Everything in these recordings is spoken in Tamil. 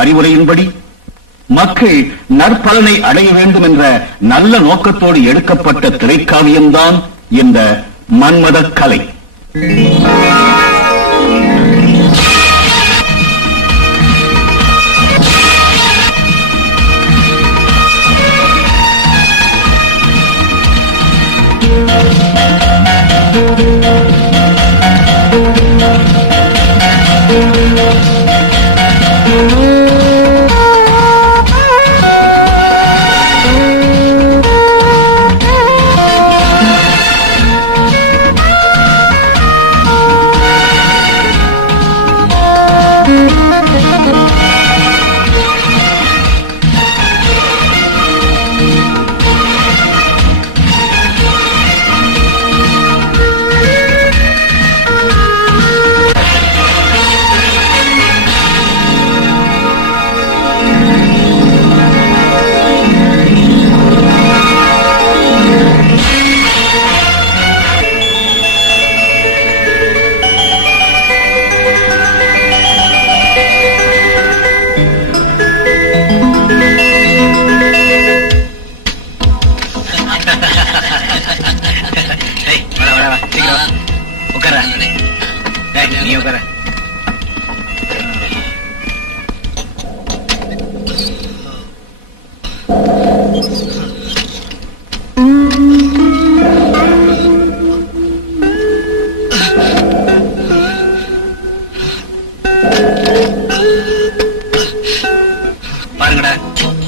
அறிவுரையின்படி மக்கள் நற்பலனை அடைய வேண்டும் என்ற நல்ல நோக்கத்தோடு எடுக்கப்பட்ட திரைக்காவியம்தான் இந்த மன்மத கலை.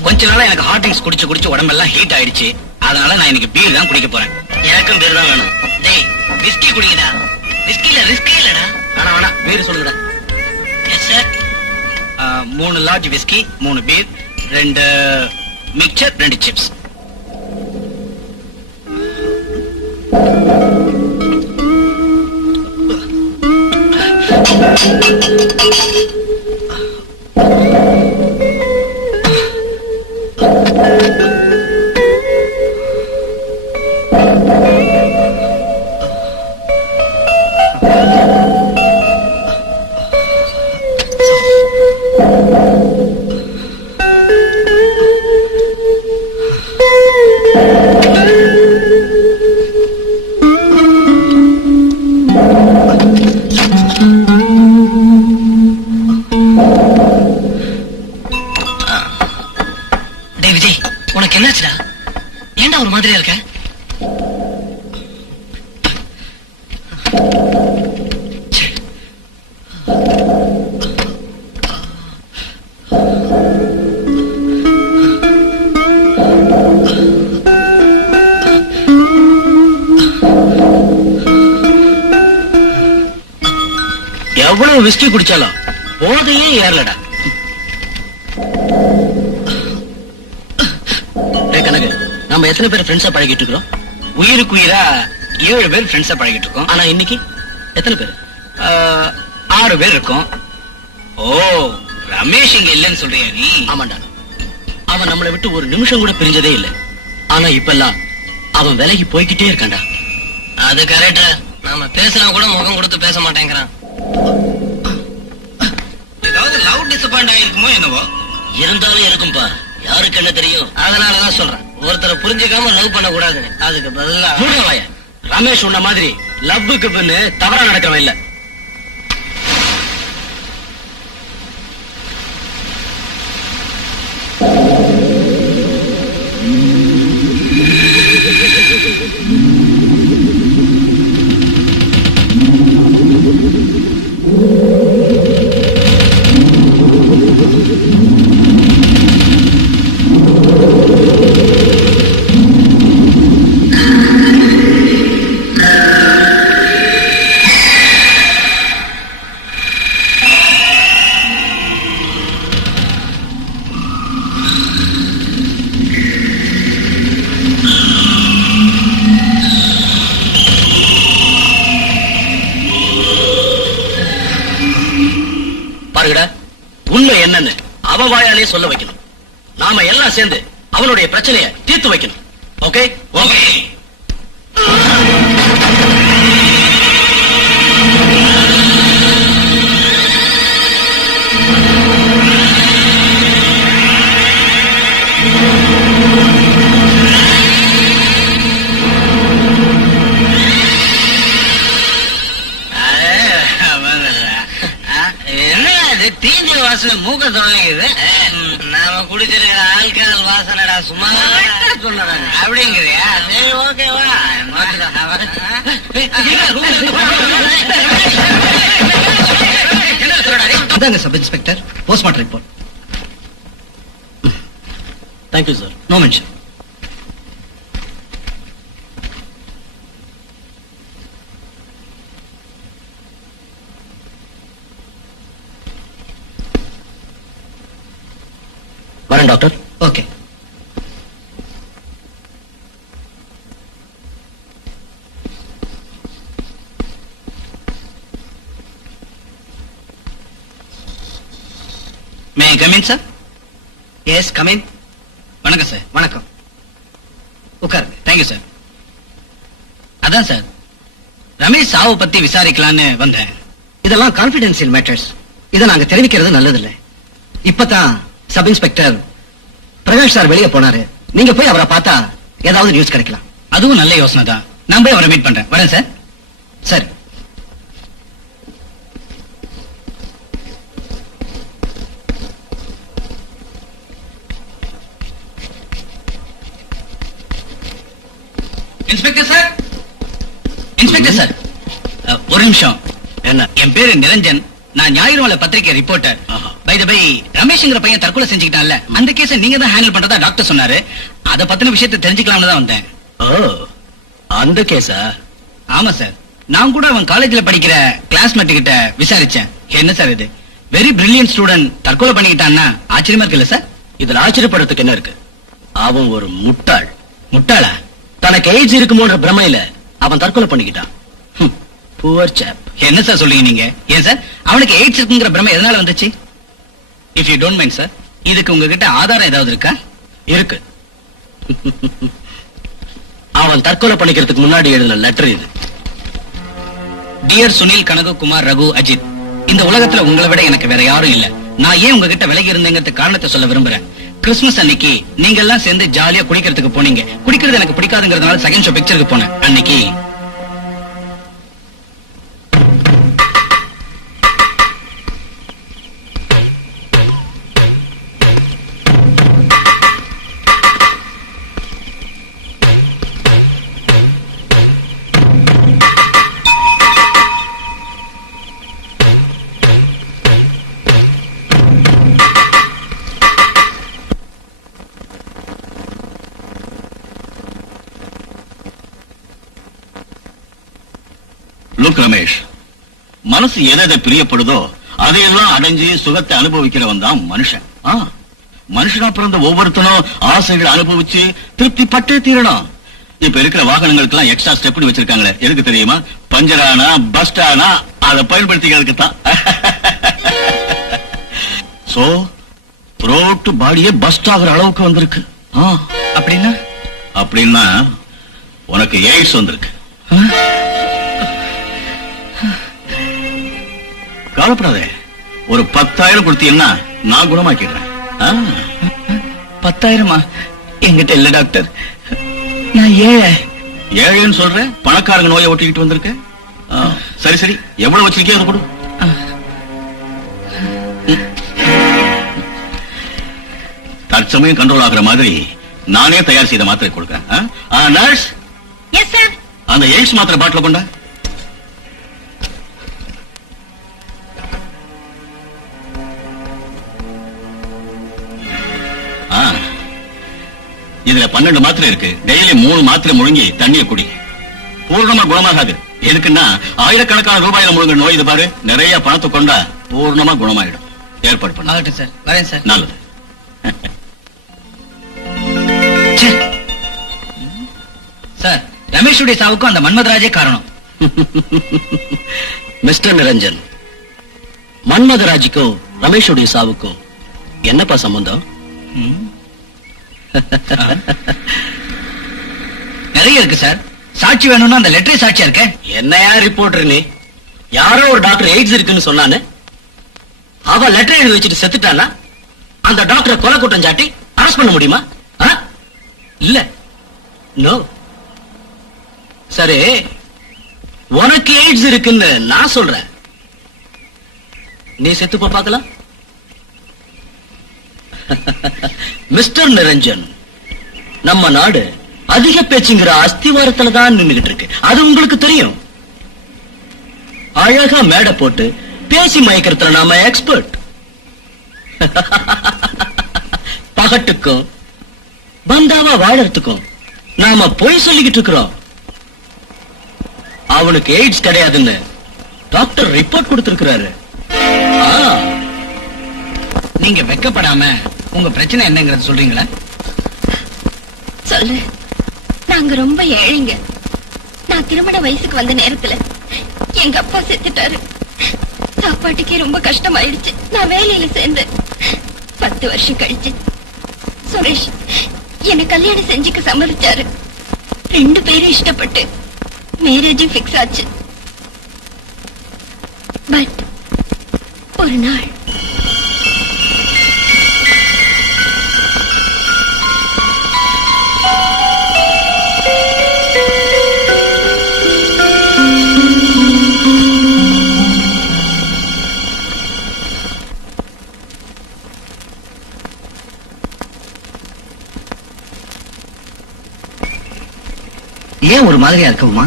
கொஞ்ச நாளா எனக்கு ஹாட் ட்ரிங்க்ஸ் குடிச்சு குடிச்சு உடம்பெல்லாம் ஹீட் ஆயிடுச்சு. அதனால நான் இன்னைக்கு பீர் தான் குடிக்க போறேன். எனக்கும் பீர் தான் வேணும். டேய் விஸ்கி குடிக்கடா. விஸ்கில ரிஸ்கே இல்லடா. வேணா பீர் சொல்லுடா. Yes sir. 3 large whisky, 3 beer, 2 mixture, 2 chips. உனக்கு என்னாச்சுடா? ஏன்டா ஒரு மாதிரியா இருக்க? எவ்வளவு விஸ்கி குடிச்சாலும் போதையே ஏறலடா. கணக்கு நம்ம எத்தனை பேர் ஃப்ரெண்ட்ஸா பழகிட்டு இருக்கிறோம்? உயிருக்கு உயிரா 7 பேர் ஃப்ரெண்ட்ஸா பழகிட்டு இருக்கோம். ஆனா இன்னைக்கு எத்தனை பேர்? 6 பேர் இருக்கோம். ஓ, ரமேஷ் இங்க இல்லைன்னு சொல்றியா நீ? ஆமாண்டா, அவன் நம்மளை விட்டு ஒரு நிமிஷம் கூட பிரிஞ்சதே இல்லை. ஆனா இப்பெல்லாம் அவன் விலகி போய்கிட்டே இருக்கான்டா. அது கரெக்டா. நாம பேசுனா கூட முகம் கொடுத்து பேச மாட்டேங்கிறான். ஏதாவது லவ் டிசப்பாயிண்ட் ஆயிருக்குமோ என்னவோ? இருந்தாலும் இருக்கும்பா, யாருக்கு என்ன தெரியும்? அதனாலதான் சொல்றேன், ஒருத்தரை புரிஞ்சுக்காம லவ் பண்ண கூடாது. அதுக்கு பதிலா ரமேஷ் உன்ன மாதிரி லவ்வுக்கு பின்னு தவறா நடக்கிறவன் இல்ல. உண்மை என்னன்னு அவ வாயாலே சொல்ல வைக்கணும். நாம எல்லாம் சேர்ந்து அவனுடைய பிரச்சனையை தீர்த்து வைக்கணும். Okay okay. வாசனை மூக்க தொலைக்குது. நாம குடிச்சிருக்கிற ஆல்கஹால் வாசனைடா சும்மா சொன்னதாங்க அப்படிங்கிறியா? சரி ஓகேவா? அதாங்க sub inspector, postmortem report. Thank you sir. No mention. வரேன் doctor. Okay. May I come in sir? Yes, come in. வணக்கம் சார். வணக்கம். உட்காருங்க. Thank you sir. அதான் சார், ரமேஷ் சாவை பத்தி விசாரிக்கலான்னு வந்தேன். இதெல்லாம் கான்பிடென்சியல் மேட்டர்ஸ். இதை நாங்க தெரிவிக்கிறது நல்லதில்லை. இப்பதான் சப் இன்ஸ்பெக்டர் பிரகாஷ் சார் வெளியே போனாரு. நீங்க போய் அவரை பார்த்தா ஏதாவது நியூஸ் கிடைக்கலாம். அதுவும் நல்ல யோசனை தான். நான் போய் அவரை மீட் பண்றேன். வரேன் சார். சரி. இன்ஸ்பெக்டர் சார், இன்ஸ்பெக்டர் சார், ஒரு நிமிஷம். என்ன? என் பேரு நிரஞ்சன். நான் ஞாயிறு பத்திரிகை ரிப்போர்ட்டர். பை த பை, ரமேஷ்ங்கிற பையன் தற்கொலை செஞ்சுக்கிட்டான்ல, அந்த கேஸை நீங்க தான் ஹேண்டில் பண்றதா டாக்டர் சொன்னாரு. அத பத்தின விஷயத்தை தெரிஞ்சுக்கலாம்னு தான் வந்தேன். ஓ, அந்த கேஸா? ஆமா சார். நான் கூட அவன் காலேஜ்ல படிக்கிற கிளாஸ்மேட் கிட்ட விசாரிச்சேன். என்ன சார் இது, வெரி பிரில்லியன்ட் ஸ்டூடெண்ட் தற்கொலை பண்ணிக்கிட்டான்னா ஆச்சரியமா இருக்குல்ல சார்? இதுல ஆச்சரியப்படுறதுக்கு என்ன இருக்கு? அவன் ஒரு முட்டாள். முட்டாளா? தனக்கு ஏஜ் இருக்குமோன்ற பிரமையில அவன் தற்கொலை பண்ணிக்கிட்டான். புவர் சாப். என்ன சார் சொல்றீங்க நீங்க? ஏன் சார் அவனுக்கு எய்ட்ஸ் இருக்குங்கிற பிரமை எதனால வந்துச்சு? If you don't mind sir, இதுக்கு உங்ககிட்ட ஆதாரம் ஏதாவது இருக்கா? இருக்கு. அவன் தற்கொலை பண்ணிக்கிறதுக்கு முன்னாடி எழுதின லெட்டர் இது. டியர் சுனில், கனகு, குமார், ரகு, அஜித், இந்த உலகத்துல உங்களை விட எனக்கு வேற யாரும் இல்ல. நான் ஏன் உங்ககிட்ட விலகி இருந்தேங்கிறது காரணத்தை சொல்ல விரும்புறேன். கிறிஸ்துமஸ் அன்னைக்கு நீங்க எல்லாம் சேர்ந்து ஜாலியா குடிக்கிறதுக்கு போனீங்க. குடிக்கிறது எனக்கு பிடிக்காதுங்கிறதுனால செகண்ட் ஷோ பிக்சருக்கு போனேன். அன்னைக்கு லுக் ரமேஷ், மனசு எதை பிரியப்படுதோ அதையெல்லாம் அடைஞ்சு சுகத்தை அனுபவிக்கிறவன் தான் மனுஷன். மனுஷனா பிறந்த ஒவ்வொருத்தனும் ஆசைகளை அனுபவிச்சு திருப்தி பட்டே தீரணும். இப்ப இருக்கிற வாகனங்களுக்கு எல்லாம் எக்ஸ்ட்ரா ஸ்டெப்னி வச்சிருக்காங்களே, எதுக்கு தெரியுமா? பஞ்சரானா பஸ்டானா அதை பயன்படுத்திக்கிறதுக்கு தான். சோ த்ரோட் பாடியே பஸ்ட் ஆகுற அளவுக்கு வந்திருக்கு. அப்படின்னா அப்படின்னா உனக்கு எய்ட்ஸ் வந்திருக்கு. கவலைப்படாதே, ஒரு 10,000 கொடுத்தீங்கன்னா நான் குணமாக்கிடுறேன். 10,000? என்கிட்ட இல்ல டாக்டர், நான் ஏழைன்னு சொல்ற, பணக்காரங்க நோயை ஒட்டிக்கிட்டு வந்திருக்க. சரி சரி, எவ்வளவு வச்சிருக்கே அதை கொடு. தற்சமயம் கண்ட்ரோல் ஆகுற மாதிரி நானே தயார் செய்த மாத்திரை கொடுக்கிறேன். நர்ஸ், அந்த எய்ட்ஸ் மாத்திரை பாட்டில் கொண்டா. இதுல 12 மாத்திரை இருக்கு. டெய்லி 3 மாத்திரை முழுங்கி தண்ணியை குடி. பூர்ணமா குணமாகாது. எதுக்குன்னா ஆயிரக்கணக்கான ரூபாயில முழுங்க நோய். இது பாரு, நிறைய பணத்தை கொண்டா பூர்ணமா குணமாயிடும். ஏற்பாடு பண்ண சார். வரேன் சார். நல்லது. சார், ரமேஷுடைய சாவுக்கும் அந்த மன்மதராஜே காரணம். மிஸ்டர் நிரஞ்சன், மன்மதராஜுக்கும் ரமேஷுடைய சாவுக்கும் என்னப்பா சம்பந்தம்? நிறைய இருக்கு சார். சாட்சி வேணும்னா அந்த லெட்டரே சாட்சியா இருக்க. என்னையா ரிப்போர்ட்டர் நீ? யாரோ ஒரு டாக்டர் எய்ட்ஸ் இருக்குன்னு சொன்னானு அவ லெட்டர் எழுதி வச்சுட்டு செத்துட்டானா அந்த டாக்டரை கொலை குற்றம் சாட்டி அரெஸ்ட் பண்ண முடியுமா? இல்ல. நோ. சரி, உனக்கு எய்ட்ஸ் இருக்குன்னு நான் சொல்றேன். நீ செத்துப்ப பார்க்கலாம். மிஸ்டர் நிரஞ்சன், நம்ம நாடு அதிக பேச்சுங்கிற அஸ்திவாரத்துல தான் நின்னுகிட்டு இருக்கு. அது உங்களுக்கு தெரியும். அழகா மேடை போட்டு பேசி மயக்கிறதுல நாம எக்ஸ்பர்ட். பகட்டுக்கும் பந்தாவா வாழறதுக்கும் நாம பொய் சொல்லிக்கிட்டு இருக்கிறோம். அவனுக்கு எய்ட்ஸ் கிடையாதுன்னு டாக்டர் ரிப்போர்ட் கொடுத்திருக்கிறாரு. நீங்க வெக்கப்படாம உங்க பிரச்சனை என்னங்கறத சொல்றீங்களா? சொல்லு. நாங்க ரொம்ப ஏழைங்க. நான் திருமண வயசுக்கு வந்த நேரத்துல எங்க அப்பா செத்துட்டாரு. சாப்பாட்டுக்கே ரொம்ப கஷ்டமாயிடுச்சு. நான் வேலையில சேர்ந்தேன். 10 வருஷம் கழிச்சு சுரேஷ் என்ன கல்யாணம் செஞ்சுக்க சம்மதிச்சாரு. 2 பேரும் இஷ்டப்பட்டு மேரேஜும் பிக்ஸ் ஆச்சு. பட் ஒரு நாள் ஏன் ஒரு மாதிரியா இருக்கவுமா?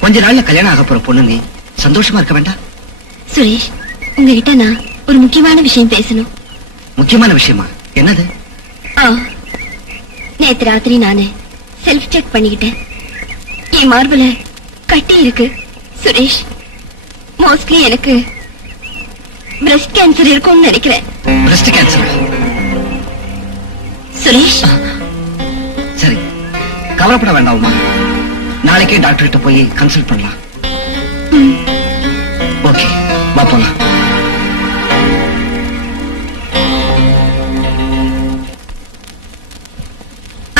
கொஞ்ச நாள்ல கல்யாணம் ஆக போற பொண்ணு நீ சந்தோஷமா இருக்க வேண்டாம்? சுரேஷ், உங்ககிட்ட நான் ஒரு முக்கியமான விஷயம் பேசணும். முக்கியமான விஷயமா? என்னது? நேத்து ராத்திரி நானு செல்ஃப் செக் பண்ணிக்கிட்டேன். என் மார்புல கட்டி இருக்கு. சுரேஷ், மோஸ்ட்லி எனக்கு பிரஸ்ட் கேன்சர் இருக்கும்னு நினைக்கிறேன். Breast cancer? சுரேஷ், சரி, கவலைப்பட வேண்டாமா? நாளைக்கே டாக்டர் கிட்ட போய் கன்சல்ட் பண்ணலாம். ஓகே, வா போலாம்.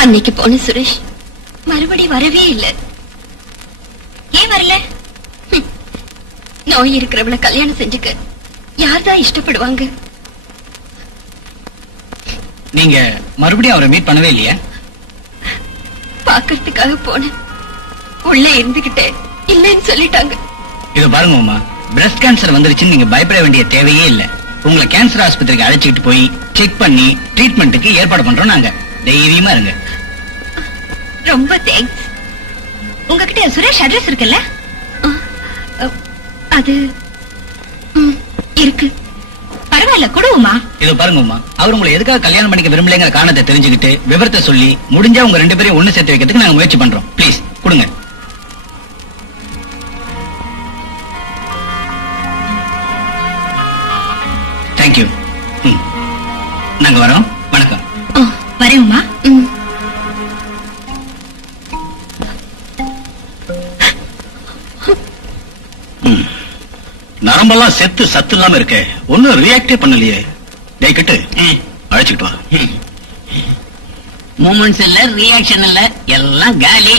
அன்னைக்கு போன சுரேஷ் மறுபடி வரவே இல்லை. ஏன் வரல? நோய் இருக்கிறவள கல்யாணம் செஞ்சுக்க யார்தான் இஷ்டப்படுவாங்க? நீங்க மறுபடியும் அவரை மீட் பண்ணவே இல்லையா? பாக்கிறதுக்காக போனேன். உள்ள இருந்துகிட்டே இல்லைன்னு சொல்லிட்டாங்க. இது பாருங்க அம்மா, பிரஸ்ட் கேன்சர் வந்துருச்சுன்னு நீங்க பயப்பட வேண்டிய தேவையே இல்ல. உங்களை கேன்சர் ஆஸ்பத்திரிக்கு அழைச்சிட்டு போய் செக் பண்ணி ட்ரீட்மெண்ட்டுக்கு ஏற்பாடு பண்றோம் நாங்க. தைரியமா இருங்க. ரொம்ப தேங்க்ஸ். உங்ககிட்ட சுரேஷ் அட்ரஸ் இருக்குல்ல? அது இருக்கு. பரவாயில்ல, கொடுவோமா? இது பாருங்க அம்மா, அவர் உங்களை எதுக்காக கல்யாணம் பண்ணிக்க விரும்பலைங்கிற காரணத்தை தெரிஞ்சுக்கிட்டு விவரத்தை சொல்லி முடிஞ்சா உங்க 2 பேரையும் ஒண்ணு சேர்த்து வைக்கிறதுக்கு நாங்க முயற்சி பண்றோம். ப்ளீஸ் கொடுங்க. தேங்க்யூ. நாங்க வரோம். வணக்கம். வரேம்மா. நரம்பெல்லாம் செத்து சத்து இல்லாம இருக்க ஒன்னும் ரியாக்டே பண்ணலையே. டேய் கட்டு, அழைச்சிட்டு வா. மூமெண்ட்ஸ் இல்ல, ரியாக்ஷன் இல்ல, எல்லாம் காலி.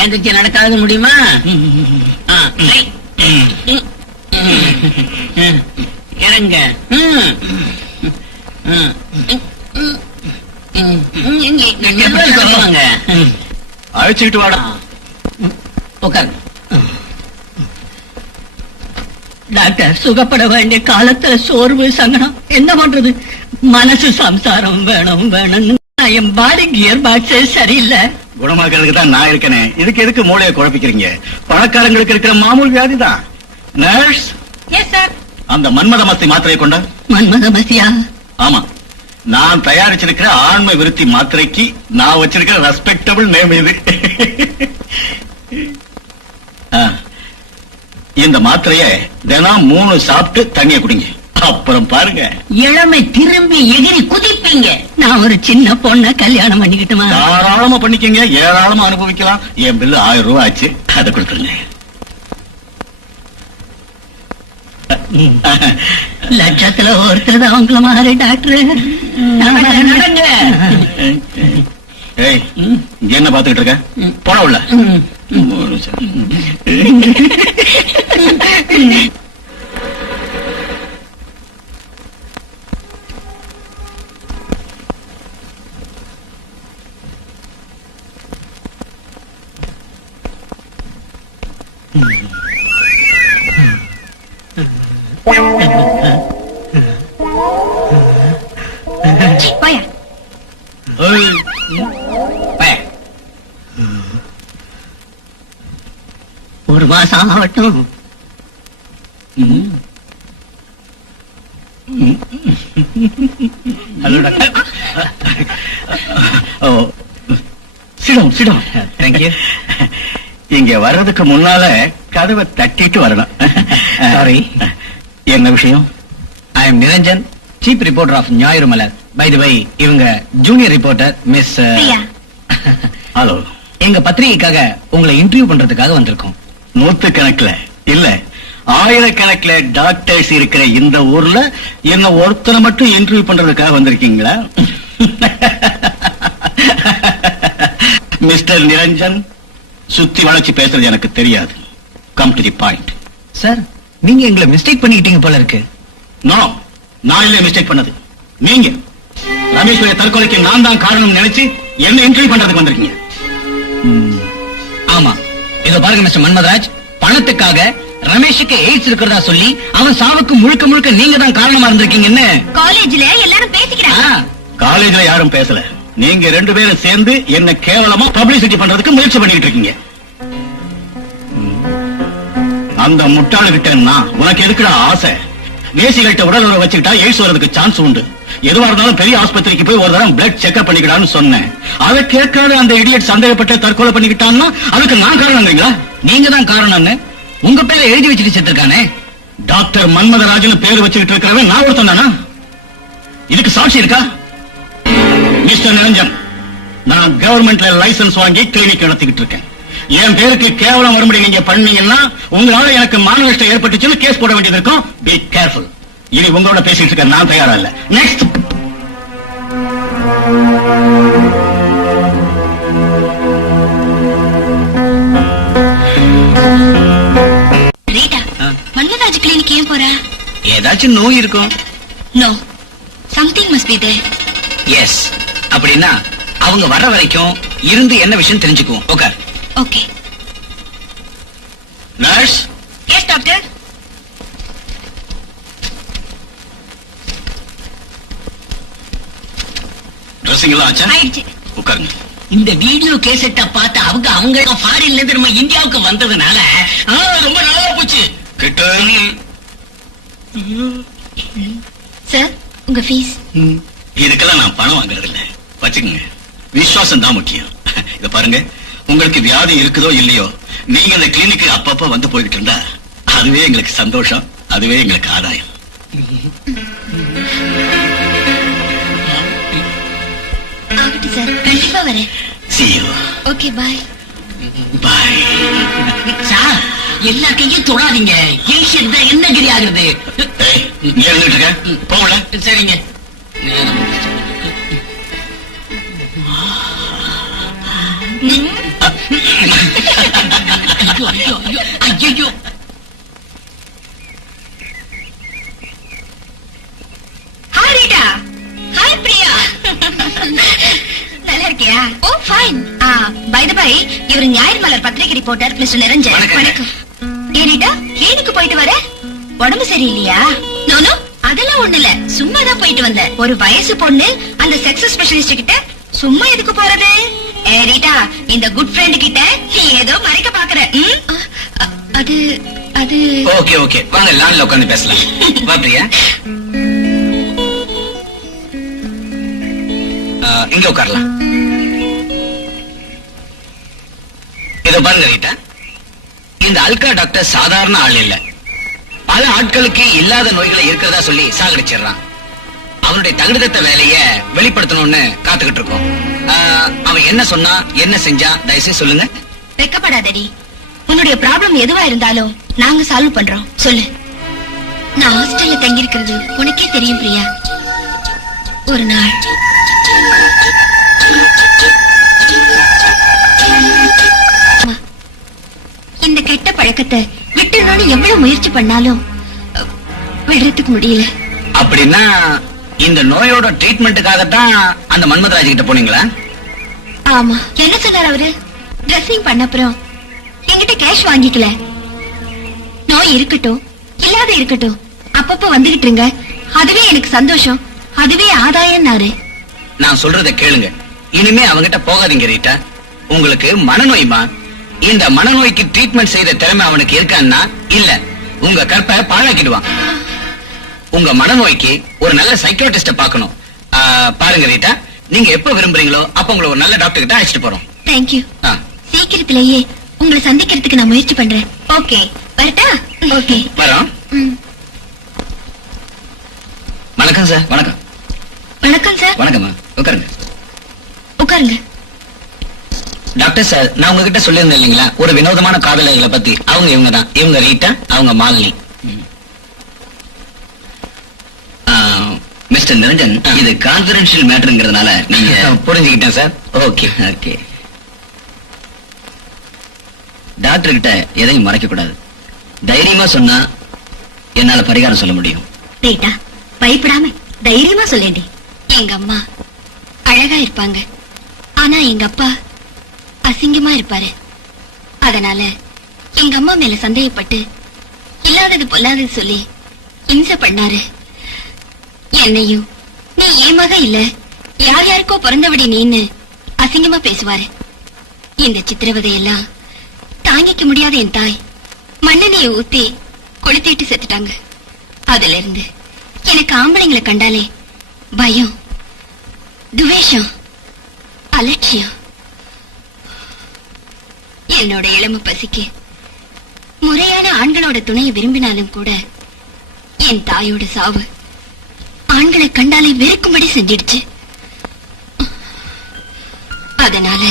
ஏந்திரிச்சு நடக்காத முடியுமா? இறங்க. அழைச்சிட்டு வாடா. உட்காரு. டாக்டர், சுகப்பட வேண்டிய காலத்துல சோர்வு சங்கடம் என்ன பண்றது? மனசு சம்சாரம் வேணும் வேணும். என் பாடி கியர் பாக்ஸே சரியில்லை. குணமாக்குறதுக்கு தான் நான் இருக்கேனே. இதுக்கு எதுக்கு மூளையை குழப்பிக்கிறீங்க? பணக்காரங்களுக்கு இருக்கிற மாமூல் வியாதி தான். Nurse, yes sir. அந்த மன்மத மஸ்தி மாத்திரையை கொண்ட. மன்மத மசியா? ஆமா, நான் தயாரிச்சிருக்கிற ஆன்ம விருத்தி மாத்திரைக்கு நான் வச்சிருக்கிற ரெஸ்பெக்டபிள் நேம் இது. இந்த மாத்திரைய தினம் 3 சாப்பிட்டு தண்ணிய குடிங்க. அப்புறம் பாருங்க, இளமை திரும்பி எகிரி குதிப்பீங்க. நான் ஒரு சின்ன பொண்ண கல்யாணம் பண்ணிக்கிட்டுமா? தாராளமா பண்ணிக்கங்க, ஏராளமா அனுபவிக்கலாம். என் பில்லு 1000 ரூபாய் ஆச்சு, அதை கொடுத்துருங்க. லட்சத்துல ஒருத்தர் தான் உங்களை மாதிரி டாக்டர். ஏய், இங்க என்ன பாத்துக்கிட்டு இருக்க? போட உள்ள. சீ, போயா. ஒரு மாசம் ஆகட்டும். Hello doctor. Oh, sit down sit down. Thank you. இங்க வர்றதுக்கு முன்னால கதவை தட்டிட்டு வரணும். Sorry. என்ன விஷயம்? I am Niranjan, chief reporter of Gnayiru Malar. By the way, இவங்க junior reporter miss Priya. Hello. எங்க பத்திரிகைக்காக உங்களை இன்டர்வியூ பண்றதுக்காக வந்திருக்கோம். நூத்துக்கணக்குல இல்ல, ஆயிரக்கணக்கில் டாக்டர்ஸ் இருக்கிற இந்த ஊர்ல என்ன ஒருத்தரை மட்டும் இன்டர்வியூ பண்றதுக்காக வந்திருக்கீங்களா? மிஸ்டர் நிரஞ்சன், சுத்தி வளைச்சு பேசுறது எனக்கு தெரியாது. Come to the point. Sir, நீங்க எங்களை மிஸ்டேக் பண்ணிக்கிட்டீங்க போல இருக்கு. நோ, நான் இல்ல மிஸ்டேக் பண்ணது, நீங்க. ரமேஸ்வரிய தற்கொலைக்கு நான் தான் காரணம் நினைச்சு என்ன இன்டர்வியூ பண்றதுக்கு வந்திருக்கீங்க. ஆமா, இதோ பாருங்க மிஸ்டர் மன்மதராஜ், பணத்துக்காக ரமேஷுக்கு எய்ட்ஸ் இருக்கிறதா சொல்லி அவன் சாவுக்கு முழுக்க முழுக்க நீங்க தான் காரணமா இருந்திருக்கீங்கன்னு காலேஜ்ல எல்லாரும் பேசிக்கிறாங்க. காலேஜ்ல யாரும் பேசல, நீங்க ரெண்டு பேரும் சேர்ந்து என்ன கேவலமா பப்ளிசிட்டி பண்றதுக்கு முயற்சி பண்ணிட்டு இருக்கீங்க. அந்த முட்டாளுகிட்ட நான் உனக்கு எதுக்குடா ஆசை? வேசிகள்கிட்ட உடல் உறவு வச்சுக்கிட்டா எய்ட்ஸ் வரதுக்கு சான்ஸ் உண்டு. எதுவா இருந்தாலும் பெரிய ஆஸ்பத்திரிக்கு போய் ஒரு தரம் பிளட் செக்அப் பண்ணிக்கிடான்னு சொன்னேன். அதை கேட்காத அந்த இடியட் சந்தேகப்பட்டு தற்கொலை பண்ணிக்கிட்டான்னா அதுக்கு நான் காரணம்ங்களா? நீங்க தான் காரணம்னு உங்க பேரை எழுதி வச்சுட்டு செத்துருக்கானே. டாக்டர் மன்மதராஜன் பேர் வச்சுக்கிட்டு இருக்கிறவன் நான் ஒருத்தன் தானா? இதுக்கு சாட்சி இருக்கா? மிஸ்டர் நிரஞ்சன், நான் கவர்மெண்ட்ல லைசன்ஸ் வாங்கி கிளினிக் நடத்திக்கிட்டு இருக்கேன். என் பேருக்கு கேவலம் வரும்படி நீங்க பண்ணீங்கன்னா உங்களால எனக்கு மான நஷ்டம் ஏற்பட்டுச்சுன்னு கேஸ் போட வேண்டியது இருக்கும். Be careful. இனி உங்களோட பேசிட்டு இருக்க நான் தயாரா இல்ல. நெக்ஸ்ட். ரீட்டா, மன்மதாஜ் கிளினிக் ஏன் போறா? ஏதாச்சும் நோய் இருக்கும். No, something must be there. Yes, அப்படின்னா அவங்க வர்ற வரைக்கும் இருந்து என்ன விஷயம் தெரிஞ்சுக்குவோம். Okay. Okay. Nurse. Yes doctor. Dressing எல்லாம் ஆச்சா? ஆயிடுச்சு. உட்காருங்க. இந்த வீடியோ கேசட்டை பார்த்து அவங்க ஃபாரின்ல இருந்து நம்ம இந்தியாவுக்கு வந்ததுனால ரொம்ப நல்லா போச்சு. கிட்ட சார், உங்க ஃபீஸ். இதுக்கெல்லாம் நான் பணம் வாங்குறது இல்ல, வச்சுக்கோங்க. விசுவாசம் தான் முக்கியம். இத பாருங்க, உங்களுக்கு வியாதி இருக்குதோ இல்லையோ, நீங்க இந்த கிளினிக்கு அப்பப்ப வந்து போய்கிட்டு இருந்தா அதுவே எங்களுக்கு சந்தோஷம், அதுவே எங்களுக்கு ஆதாயம். ஆகட்டும் சார், கண்டிப்பா வரேன். See you. Okay, bye. Bye. Sir, எல்லா கையும் தொடாதீங்க. ஏஷியன் தான் என்ன கிரி ஆகுறது. ஏய், நீ எழுந்துட்டு இருக்க? போகல. சரிங்க. ஐயோ, ஹாய் ரீட்டா. ஹாய் பிரியா. நல்லா இருக்கியா? ஓ ஃபைன். பை தி பை, இவர் ஞாயிறு மலர் பத்திரிகை ரிப்போர்ட்டர் மிஸ்டர் நிரஞ்சன். வணக்கம். ஏ ரீட்டா, கிளினிக்கு போயிட்டு வர? உடம்பு சரியில்லையா? நோ நோ, அதெல்லாம் ஒண்ணு இல்ல, சும்மா தான் போயிட்டு வந்தேன். ஒரு வயசு பொண்ணு அந்த செக்ஸ் ஸ்பெஷலிஸ்ட் கிட்ட சும்மா எதுக்கு போறது? ஏ ரீட்டா, இந்த குட் ஃப்ரெண்ட் கிட்ட நீ ஏதோ மறைக்க பாக்குற. அது அது ஓகே ஓகே, வாங்க லான்ல உட்கார்ந்து பேசலாம். வா பிரியா, இங்க உட்காரலாம். இத பாருங்க ரீட்டா, இந்த அல்கா டாக்டர் சாதாரண ஆள் இல்ல. பல ஆட்களுக்கு இல்லாத நோய்களை இருக்கிறதா சொல்லி சாகடிச்சிடறான். அவனுடைய தகுதித்த வேலைய வெளிப்படுத்தணும்னு காத்துக்கிட்டு இருக்கோம். அவன் என்ன சொன்னா, என்ன செஞ்சா, தயவுசெய்து சொல்லுங்க. வெக்கப்படாதடி. உன்னுடைய ப்ராப்ளம் எதுவா இருந்தாலும் நாங்க சால்வ் பண்றோம். சொல்லு. நான் ஹாஸ்டல்ல தங்கி இருக்கிறது உனக்கே தெரியும் பிரியா. ஒரு நாள் இந்த கெட்ட பழக்கத்தை விட்டுறணும்னு எவ்வளவு முயற்சி பண்ணாலும் விடுறதுக்கு முடியல. அப்படின்னா இந்த நோயோட ட்ரீட்மெண்ட்டுக்காகத்தான் அந்த மன்மதராஜ் கிட்ட போனீங்களா? ஆமா. என்ன சொன்னார் அவரு? ட்ரெஸ்ஸிங் பண்ண அப்புறம் என்கிட்ட கேஷ் வாங்கிக்கல. நோய் இருக்கட்டும், இல்லாத இருக்கட்டும், அப்பப்ப வந்துகிட்டு இருங்க, அதுவே எனக்கு சந்தோஷம், அதுவே ஆதாயம்னாரு. நான் சொல்றதை கேளுங்க. இனிமே அவங்கிட்ட போகாதீங்க ரீட்டா. உங்களுக்கு மனநோய்மா. இந்த மனநோய்க்கு ட்ரீட்மெண்ட் செய்த திறமை அவனுக்கு இருக்கான்னா இல்ல உங்க கற்பை பாழாக்கிடுவான். உங்க மனநோய்க்கு ஒரு நல்ல சைக்கியாட்ரிஸ்ட பார்க்கணும். பாருங்க ரீட்டா, நீங்க எப்ப விரும்புறீங்களோ அப்ப உங்களை ஒரு நல்ல டாக்டர் கிட்ட அழைச்சிட்டு போறோம். தேங்க்யூ. ஆ, சீக்கிரத்திலேயே உங்களை சந்திக்கிறதுக்கு நான் முயற்சி பண்றேன். ஓகே, வரட்டா? ஓகே. வரோம். ம். வணக்கம் சார். வணக்கம். வணக்கம் சார். வணக்கம்மா, உட்காருங்க. உட்காருங்க. டாக்டர் சார், நான் உங்ககிட்ட சொல்லியிருந்தேன் இல்லைங்களா ஒரு வினோதமான காதலர்களை பத்தி. அவங்க இவங்க தான். இவங்க ரீட்டா, அவங்க மாலினி. மிஸ்டர் நிரஞ்சன், இது கான்பிடென்ஷியல் மேட்டர்ங்கிறதுனால நீங்க புரிஞ்சுக்கிட்டேன் சார். Okay okay. டாக்டர் கிட்ட எதையும் மறைக்க கூடாது. தைரியமா சொன்னா என்னால பரிகாரம் சொல்ல முடியும். ரேட்டா, பயப்படாம தைரியமா சொல்லேண்டி. எங்க அம்மா அழகா இருப்பாங்க, ஆனா எங்க அப்பா அசிங்கமா இருப்பாரு. அதனால எங்க அம்மா மேல சந்தேகப்பட்டு இல்லாதது பொல்லாதது சொல்லி இம்சை பண்ணாரு. என்னையும் நீ ஏன் மக இல்ல, யார் யாருக்கோ பிறந்தபடி நீன்னு அசிங்கமா பேசுவாரு. இந்த சித்திரவதையெல்லாம் தாங்கிக்க முடியாத என் தாய் மண்ணெண்ணையை ஊத்தி கொளுத்திட்டு செத்துட்டாங்க. அதுல இருந்து எனக்கு ஆம்பளைங்களை கண்டாலே பயம், துவேஷம், அலட்சியம். என்னோட இளம பசிக்கு முறையான ஆண்களோட துணையை விரும்பினாலும் கூட என் தாயோட சாவு ஆண்களை கண்டாலே வெறுக்கும்படி செஞ்சிடுச்சு. அதனால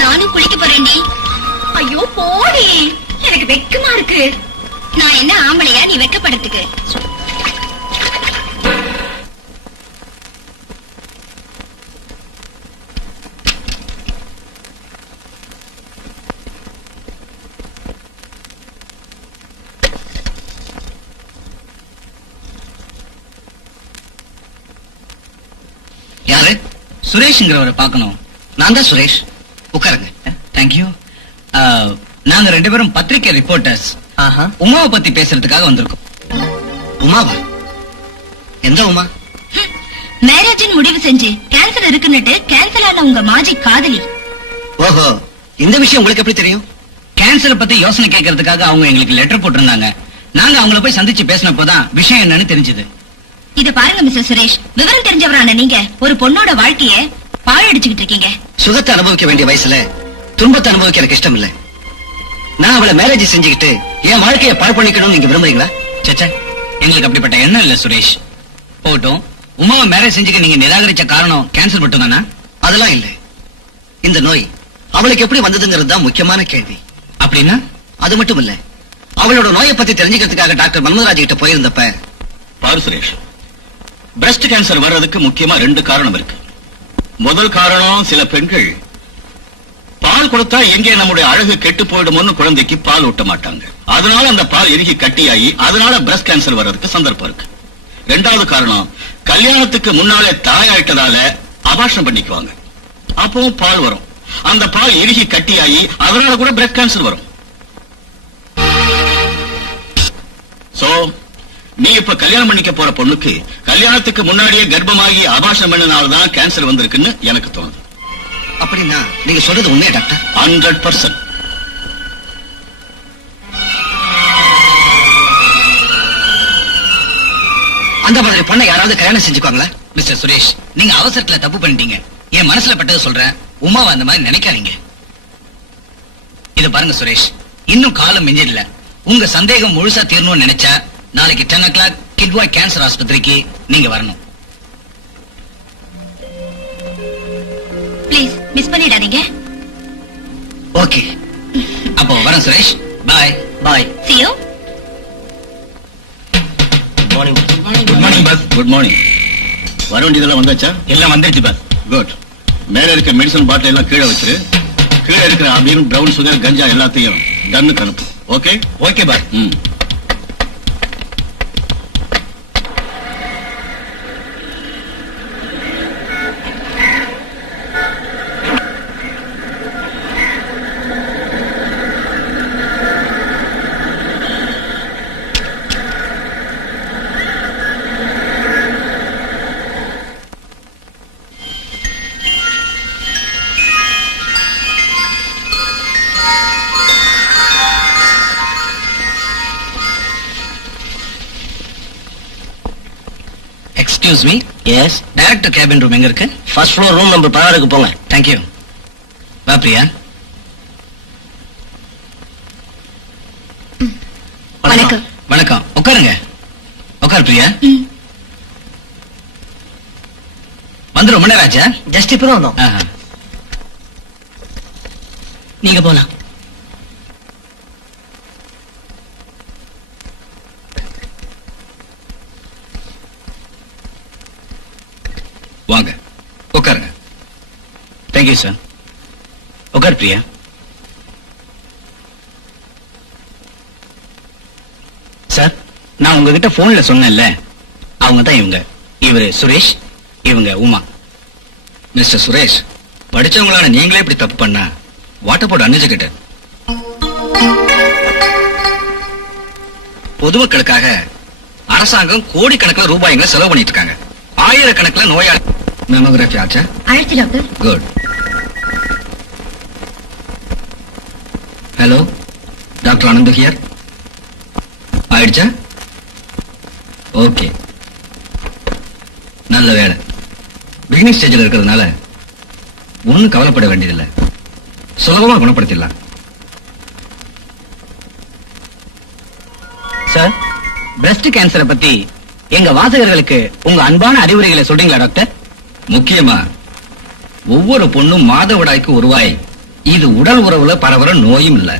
நானும் குளிக்க போறேன்டி. ஐயோ போடி, எனக்கு வெக்கமா இருக்கு. நான் என்ன ஆம்பளையா நீ வெக்கப்படுறதுக்கு? யாரு? சுரேஷ்ங்கிறவரை பார்க்கணும். நான் தான் சுரேஷ். உட்காருங்க. தேங்க்யூ. நாங்க ரெண்டு பேரும் பத்திரிகை ரிப்போர்ட்டர்ஸ். உமாவை பத்தி பேசுறதுக்காக வந்திருக்கோம். உமாவா? எந்த உமா? மேரேஜின் முடிவு செஞ்சு கேன்சர் இருக்குன்னுட்டு கேன்சல் ஆன உங்க மாஜி காதலி. ஓஹோ, இந்த விஷயம் உங்களுக்கு எப்படி தெரியும்? கேன்சரை பத்தி யோசனை கேட்கறதுக்காக அவங்க எங்களுக்கு லெட்டர் போட்டிருந்தாங்க. நாங்க அவங்கள போய் சந்திச்சு பேசினப்போதான் விஷயம் என்னன்னு தெரிஞ்சது. இத பாருங்க மிஸ்டர் சுரேஷ், விவரம் தெரிஞ்சவரான நீங்க ஒரு பொண்ணோட வாழ்க்கைய பாழடிச்சுக்கிட்டு இருக்கீங்க. சுகத்தை அனுபவிக்க வேண்டிய வயசுல துன்பத்தை அனுபவிக்க எனக்கு இஷ்டம் இல்ல. நான் அவளை மேரேஜ் செஞ்சுக்கிட்டு என் வாழ்க்கையை பாழ் பண்ணிக்கணும்னு நீங்க விரும்புறீங்களா? சச்சா, எங்களுக்கு அப்படிப்பட்ட எண்ணம் இல்ல சுரேஷ். போகட்டும், உமாவை மேரேஜ் செஞ்சுக்க நீங்க நிராகரிச்ச காரணம் கேன்சர் மட்டும் தானா? அதெல்லாம் இல்ல. இந்த நோய் அவளுக்கு எப்படி வந்ததுங்கிறது தான் முக்கியமான கேள்வி. அப்படின்னா? அது மட்டும் இல்ல, அவளோட நோயை பத்தி தெரிஞ்சுக்கிறதுக்காக டாக்டர் மன்மதராஜ் கிட்ட போயிருந்தப்ப. பாரு சுரேஷ், பிரஸ்ட் கேன்சர் வர்றதுக்கு முக்கியமா 2 காரணம் இருக்கு. முதல் காரணம், சில பெண்கள் பால் கொடுத்தா எங்கே நம்முடைய அழகு கெட்டு போயிடுமோன்னு குழந்தைக்கு பால் ஊட்ட மாட்டாங்க. அதனால அந்த பால் இறுகி கட்டியாகி அதனால பிரஸ்ட் கேன்சர் வர்றதுக்கு சந்தர்ப்பம் இருக்கு. 2வது காரணம், கல்யாணத்துக்கு முன்னாலே தாயாயிட்டதால அபாஷம் பண்ணிக்குவாங்க. அப்பவும் பால் வரும். அந்த பால் இறுகி கட்டியாகி அதனால கூட பிரஸ்ட் கேன்சர் வரும். சோ நீ இப்ப கல்யாணம் பண்ணிக்க போற பொண்ணுக்கு கல்யாணத்துக்கு முன்னாடியே கர்ப்பமாகி அபாஷம் பண்ணனால்தான் கேன்சர் வந்திருக்குன்னு எனக்கு தோணுது. அப்படின்னா நீங்க சொல்றது உண்மையா டாக்டர்? 100%. அந்த மாதிரி பொண்ணை யாராவது கல்யாணம் செஞ்சுக்குவாங்களா? மிஸ்டர் சுரேஷ், நீங்க அவசரத்துல தப்பு பண்ணிட்டீங்க. என் மனசுல பட்டதை சொல்றேன். உமாவை அந்த மாதிரி நினைக்காதீங்க. இது பாருங்க சுரேஷ், இன்னும் காலம் மிஞ்சிடல. உங்க சந்தேகம் முழுசா தீரணும்னு நினைச்சா நாளைக்கு 10 o'clock கிட்வாய் கேன்சர் ஆஸ்பத்திரிக்கு நீங்க வரணும். ப்ளீஸ் மிஸ் பண்ணிடாதீங்க. ஓகே, அப்போ வரேன் சுரேஷ். பாய். பாய். See you. Good morning bus. Good morning. வர வேண்டியதெல்லாம் வந்தாச்சா? எல்லாம் வந்துருச்சு பாஸ். குட். மேல இருக்க மெடிசன் பாட்டில் எல்லாம் கீழே வச்சிரு. கீழே இருக்கிற அபீன், பிரவுன் சுகர், கஞ்சா எல்லாத்தையும் கன்னுக்கு அனுப்பு. Okay? Okay boss. Excuse me. Yes. Director cabin room எங்க இருக்கு? ஃபர்ஸ்ட் ஃப்ளோர் ரூம் நம்பர் 16க்கு போங்க. தேங்க்யூ. வா பிரியா. வணக்கம். வணக்கம். உட்காருங்க. உட்கார் பிரியா. வந்து ரொம்ப நேரம் ஆச்சா? ஜஸ்ட் இப்போ தான் வந்தோம். ஆஹா. நீங்க போலாம். வாங்க உட்காருங்க. Thank you sir. உட்கார் பிரியா. சார், நான் உங்ககிட்ட போன்ல சொன்னேன்ல, அவங்க தான் இவங்க. இவரு சுரேஷ், இவங்க உமா. மிஸ்டர் சுரேஷ், படிச்சவங்களான நீங்களே இப்படி தப்பு பண்ணா வாட் அபௌட் அன்எஜுகேட்டட்? பொதுமக்களுக்காக அரசாங்கம் கோடிக்கணக்கில் ரூபாய்களை செலவு பண்ணிட்டு இருக்காங்க. ஆயிரக்கணக்கில் நோயாளி. மேமோகிராஃபி ஆச்சா? அழைச்சு doctor. Good. Hello, doctor Anand here. ஆயிடுச்சா? ஓகே, நல்ல வேலை. பிகினிங் ஸ்டேஜில் இருக்கிறதுனால ஒன்னும் கவலைப்பட வேண்டியதில்லை. சுலபமா குணப்படுத்திடலாம். சார், பிரஸ்ட் கேன்சரை பத்தி எங்க வாசகர்களுக்கு உங்க அன்பான அறிவுரைகளை சொல்றீங்களா டாக்டர்? முக்கியமா ஒவ்வொரு பொண்ணும் மாதவிடாய்க்கு உருவாய். இது உடல் உறவுல பரவற நோயும் இல்ல.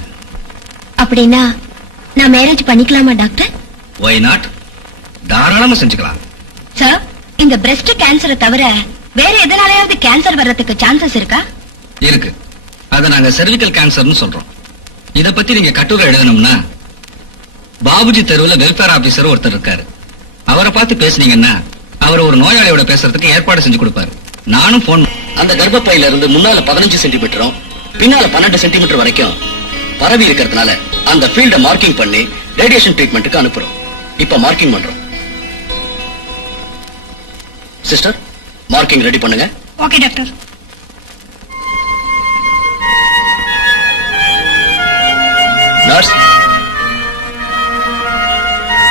அப்படின்னா நான் மேரேஜ் பண்ணிக்கலாமா டாக்டர்? Y not? தாராளமா செஞ்சுக்கலாம். சார், இந்த பிரஸ்ட் கேன்சரை தவிர வேற எதனாலயாவது கேன்சர் வர்றதுக்கு சான்சஸ் இருக்கா? இருக்கு. அத நாங்க செர்விக்கல் கேன்சர்னு சொல்றோம். இத பத்தி நீங்க கட்டுரை எழுதணும்னா பாபுஜி தெருவுல வெல்ஃபேர் ஆபீசர் ஒருத்தர் இருக்காரு. அவரை பார்த்து பேசுனீங்கன்னா அவர் ஒரு நோயாளியோட பேசுறதுக்கு ஏற்பாடு செஞ்சு கொடுப்பாரு. நானும் போன். அந்த கர்ப்பப்பையில இருந்து முன்னால 15 சென்டிமீட்டரும் பின்னால 12 சென்டிமீட்டர் வரைக்கும் பரவி இருக்கிறதுனால அந்த ஃபீல்ட மார்க்கிங் பண்ணி ரேடியேஷன் ட்ரீட்மெண்ட்டுக்கு அனுப்புறோம். இப்ப மார்க்கிங் பண்றோம். சிஸ்டர், மார்க்கிங் ரெடி பண்ணுங்க. Okay doctor. நர்ஸ்,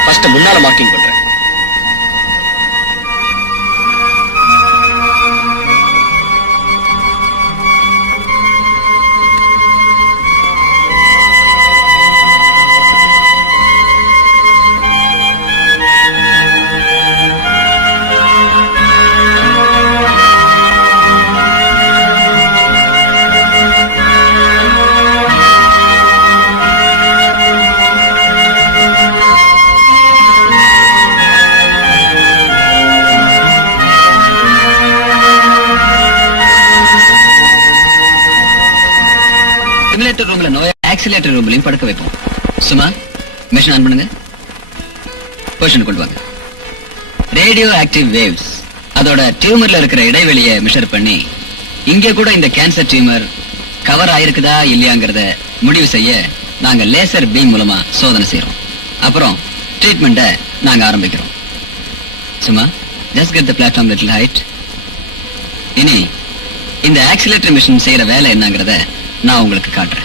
ஃபர்ஸ்ட் முன்னால மார்க்கிங் பண்றேன். சிமுலேட்டர் ரூம்ல நோயா ஆக்சிலேட்டர் ரூம்லயும் படுக்க வைப்போம். சும்மா மெஷின் ஆன் பண்ணுங்க. பொசிஷன் கொண்டு வாங்க. ரேடியோ ஆக்டிவ் வேவ்ஸ் அதோட டியூமர்ல இருக்கிற இடைவெளியை மெஷர் பண்ணி இங்க கூட இந்த கேன்சர் டியூமர் கவர் ஆயிருக்குதா இல்லையாங்கிறத முடிவு செய்ய நாங்க லேசர் பீம் மூலமா சோதனை செய்யறோம். அப்புறம் ட்ரீட்மெண்ட்டை நாங்க ஆரம்பிக்கிறோம். சும்மா just get the platform little height. இனி இந்த ஆக்சிலேட்டர் மிஷின் செய்யற வேலை என்னங்கறத நான் உங்களுக்கு காட்டுறேன்.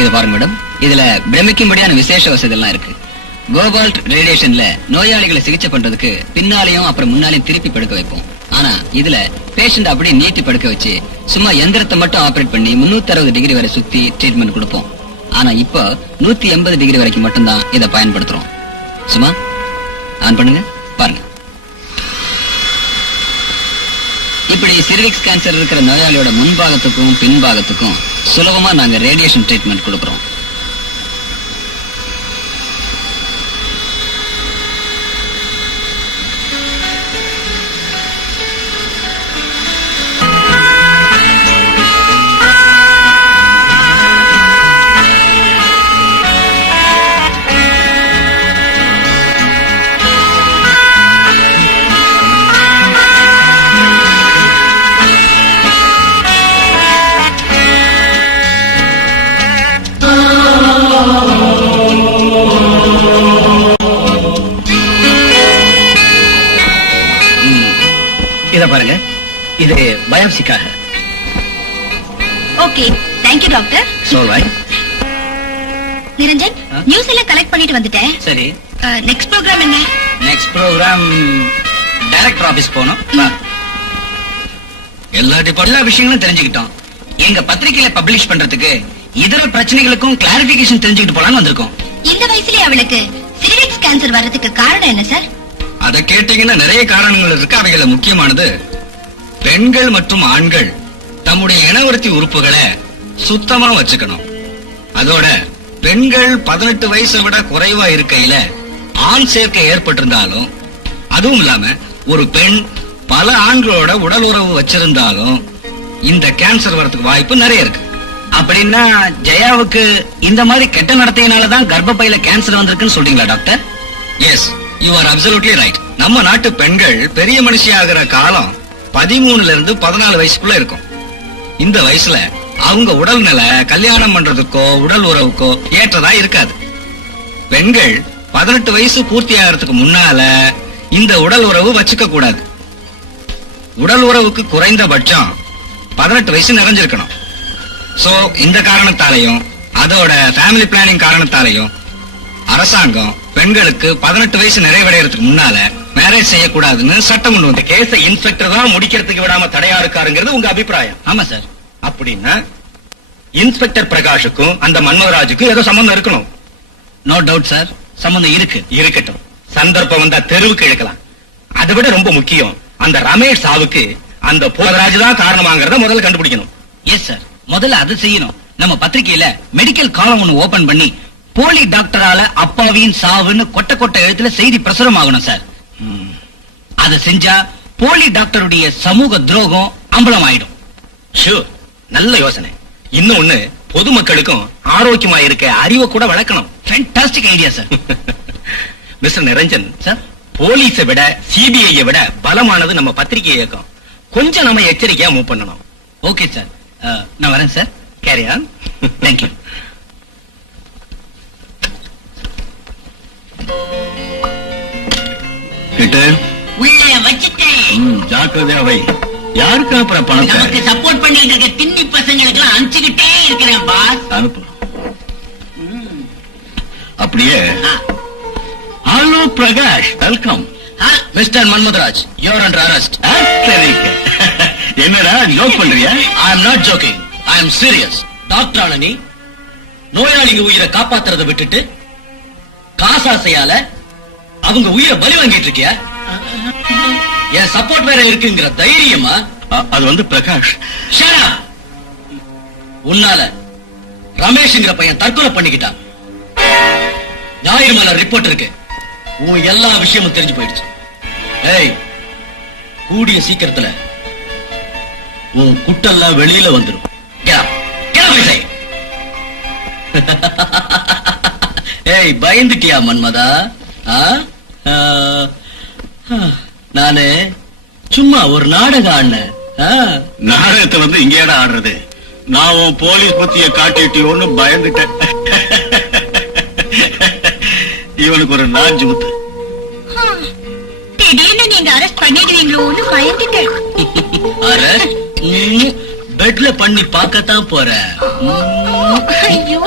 இது பாருங்க மேடம், இதுல பிரமிக்கும்படியான விசேஷ வசதி எல்லாம் இருக்கு. கோபால்ட் ரேடியேஷன்ல நோயாளிகளை சிகிச்சை பண்றதுக்கு பின்னாலையும் அப்புறம் முன்னாலையும் திருப்பி படுக்க வைப்போம். ஆனா இதுல பேஷண்ட் அப்படியே நீட்டி படுக்க வச்சு சும்மா எந்திரத்தை மட்டும் ஆபரேட் பண்ணி 360 டிகிரி வரை சுத்தி ட்ரீட்மெண்ட் கொடுப்போம். ஆனா இப்போ 180 டிகிரி வரைக்கும் மட்டும்தான் இதை பயன்படுத்துறோம். சும்மா ஆன் பண்ணுங்க, பாருங்க. இப்படி சிரிவிக்ஸ் கேன்சர் இருக்கிற நோயாளியோட முன்பாகத்துக்கும் பின்பாகத்துக்கும் சுலபமா நாங்க ரேடியேஷன் ட்ரீட்மெண்ட் கொடுக்கறோம். இத பாருங்க, இது பயாப்சிக்காக. Okay, thank you doctor. Niranjan, news எல்லாம் கலெக்ட் பண்ணிட்டு வந்துட்டேன். சரி, நெக்ஸ்ட் ப்ரோக்ராம் என்ன? நெக்ஸ்ட் ப்ரோக்ராம் டைரக்டர் ஆபீஸ் போனோம். எல்லா விஷயங்களும் தெரிஞ்சுக்கிட்டோம். எங்க பத்திரிகையில பப்ளிஷ் பண்றதுக்கு இதர பிரச்சனைகளுக்கும் கிளாரிபிகேஷன் தெரிஞ்சுக்கிட்டு போலான்னு வந்திருக்கோம். இந்த வயசுலயே அவளுக்கு சிரிவிக்ஸ் கேன்சர் வர்றதுக்கு காரணம் என்ன சார்? அத கேட்டீங்கன்னா நிறைய காரணங்கள் இருக்கு. அவைகள முக்கியமானது, பெண்கள் மற்றும் ஆண்கள் தம்முடைய இனவர்த்தி உறுப்புகளை சுத்தமா வச்சுக்கணும். அதோட பெண்கள் 18 வயசை விட குறைவா இருக்கையில ஆண் சேர்க்கை ஏற்பட்டிருந்தாலும், அதுவும் இல்லாம ஒரு பெண் பல ஆண்களோட உடல் உறவு வச்சிருந்தாலும் இந்த கேன்சர் வரதுக்கு வாய்ப்பு நிறைய இருக்கு. அப்படின்னா ஜெயாவுக்கு இந்த மாதிரி கெட்ட நடத்தையினாலதான் கர்ப்பப்பையில கேன்சர் வந்திருக்குன்னு சொல்றீங்களா doctor? Yes, you are absolutely right. நம்ம நாட்டு பெண்கள் பெரிய மனுஷியாகிற காலம் 13ல இருந்து 14 வயசுக்குள்ள இருக்கும். இந்த வயசுல அவங்க உடல்நிலை கல்யாணம் பண்றதுக்கோ உடல் உறவுக்கோ ஏற்றதா இருக்காது. பெண்கள் 18 வயசு பூர்த்தி ஆகிறதுக்கு முன்னால இந்த உடல் உறவு வச்சுக்க கூடாது. உடல் உறவுக்கு குறைந்தபட்சம் 18 வயசு நிறைஞ்சிருக்கணும். சோ இந்த காரணத்தாலையும் அதோட ஃபேமிலி பிளானிங் காரணத்தாலையும் அரசாங்கம் பெண்களுக்கு 18 வயசு நிறைவடைறதுக்கு முன்னால மேரேஜ் செய்யக்கூடாதுன்னு சட்டம் கொண்டு வந்த கேஸ இன்ஸ்பெக்டர் தான் முடிக்கிறதுக்கு விடாம தடையா இருக்காருங்கிறது உங்க அபிப்பிராயம்? ஆமா சார். அப்படின்னா இன்ஸ்பெக்டர் பிரகாஷுக்கும் அந்த மன்மோகராஜுக்கும் ஏதோ சம்பந்தம் இருக்கணும். நோ டவுட் சார், சம்பந்தம் இருக்கு. இருக்கட்டும், சந்தர்ப்பம் வந்தா தெருவுக்கு இழுக்கலாம். அதை விட ரொம்ப முக்கியம், அந்த ரமேஷ் சாவுக்கு அந்த போகராஜ் தான் காரணமாங்கிறத முதல்ல கண்டுபிடிக்கணும். எஸ் சார், முதல்ல அது செய்யணும். நம்ம பத்திரிகையில மெடிக்கல் காலம் ஒண்ணு ஓபன் பண்ணி போலி டாக்டரால அப்பாவின் சாவுன்னு கொட்ட கொட்ட எழுத்துல செய்தி பிரசுரம் ஆகணும் சார். அதை செஞ்சா போலி டாக்டருடைய சமூக துரோகம் அம்பலம் ஆயிடும். ஷூர், நல்ல யோசனை. இன்னொன்னு, பொதுமக்களுக்கும் ஆரோக்கியமா இருக்க அறிவை கூட வளர்க்கணும். Fantastic idea sir. Mister Niranjan sir, போலீஸை விட சிபிஐயை விட பலமானது நம்ம பத்திரிகை இயக்கம். கொஞ்சம் நம்ம எச்சரிக்கையா மூவ் பண்ணணும். ஓகே சார், நான் வரேன் சார். Carry on. தேங்க்யூ. உள்ளே வச்சுட்டேன். ஜாக்கிரதையா வை. யாருக்கு அனுப்புற பணத்தை? நமக்கு சப்போர்ட் பண்ணிட்டு இருக்க திண்ணி பசங்களுக்கு எல்லாம் அனுப்பிச்சுக்கிட்டே இருக்கிறேன் பாஸ். அனுப்பு. அப்படியே. Hello Prakash, welcome. Mister Manmoharaj, you are under arrest. என்னடா ஜோக் பண்றியா? I am not joking, I am serious. Doctor Annie நோயாளிங்க உயிரை காப்பாத்துறதை விட்டுட்டு காசாசையால அவங்க உயிரை பலி வாங்கிட்டு இருக்கியா? என் சப்போர்ட் வேற இருக்குங்கிற தைரியமா? அது வந்து பிரகாஷ். Shut up! உன்னால ரமேஷ்ங்கிற பையன் தற்கொலை பண்ணிக்கிட்டான். ஞாயிறு மலர் ரிப்போர்ட் இருக்கு. உன் எல்லா விஷயமும் தெரிஞ்சு போயிடுச்சு. ஏய், கூடிய சீக்கிரத்துல உன் குட்டெல்லாம் வெளியில வந்துடும். ஏய், பயந்துட்டியா மன்மதா? நானு சும்மா ஒரு நாடகம் ஆடினேன். நாடகத்தை வந்து இங்கேடா ஆடுறது? நான் உன் போலீஸ் பத்திய காட்டிட்டியோன்னு பயந்துட்டேன். இவனுக்கு ஒரு நாஞ்சு குத்து. திடீர்னு நீங்க அரெஸ்ட் பண்ணிடுவீங்களோன்னு பயந்துட்டேன். அரெஸ்ட் பெட்ல பண்ணி பார்க்கத்தான் போறேன். ஐயோ,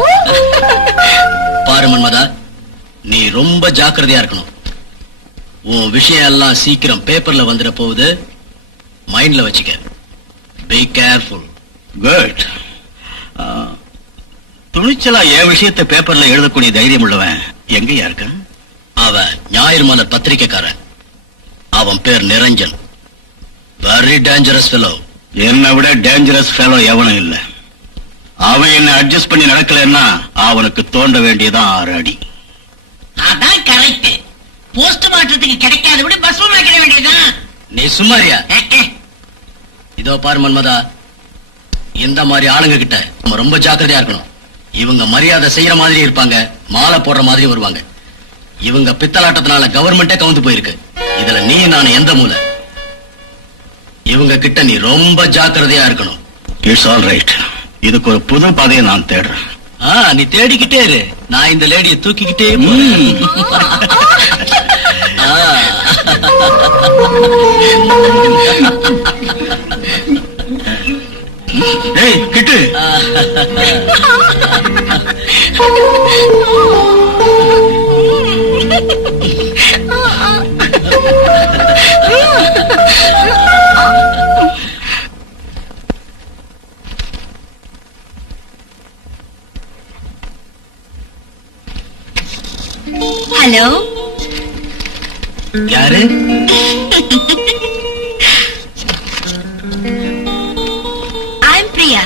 பாரு மன்மதா, நீ ரொம்ப ஜாக்கிரதையா இருக்கணும். உன் விஷயம் எல்லாம் சீக்கிரம் பேப்பர்ல வந்துட போகுது. மைண்ட்ல வச்சுக்க. Be careful. குட். துணிச்சலா என் விஷயத்தை பேப்பர்ல எழுதக்கூடிய தைரியம் உள்ளவன் எங்கயா இருக்க? அவன் ஞாயிறு மலர் பத்திரிக்கைக்காரன். அவன் பேர் நிரஞ்சன். Very dangerous fellow. என்னை விட டேஞ்சரஸ் ஃபெலோ எவனும் இல்ல. அவன் என்ன அட்ஜஸ்ட் பண்ணி நடக்கலன்னா அவனுக்கு தோண்ட வேண்டியதான் 6 அடி. அதான் கரெக்ட். போஸ்ட் மாற்றத்துக்கு கிடைக்காத விட பஸ் கிடைக்க வேண்டியதுதான். நீ சும்மாரியா? இதோ பாரு மன்மதா, இந்த மாதிரி ஆளுங்க கிட்ட நம்ம ரொம்ப ஜாக்கிரதையா இருக்கணும். இவங்க மரியாதை செய்யற மாதிரி இருப்பாங்க, மாலை போடுற மாதிரி வருவாங்க. இவங்க பித்தலாட்டத்தினால கவர்மெண்டே கவுந்து போயிருக்கு. இதுல நீ நான் எந்த மூலை? இவங்க கிட்ட நீ ரொம்ப ஜாக்கிரதையா இருக்கணும். It's all right. இதுக்கு ஒரு புது பாதையை நான் தேடுறேன். நீ தேடிக்கிட்டே இரு, நான் இந்த லேடியை தூக்கிக்கிட்டே போறேன். ஏய் கிட்டு, ஹலோ, யாரு? ஐம் பிரியா.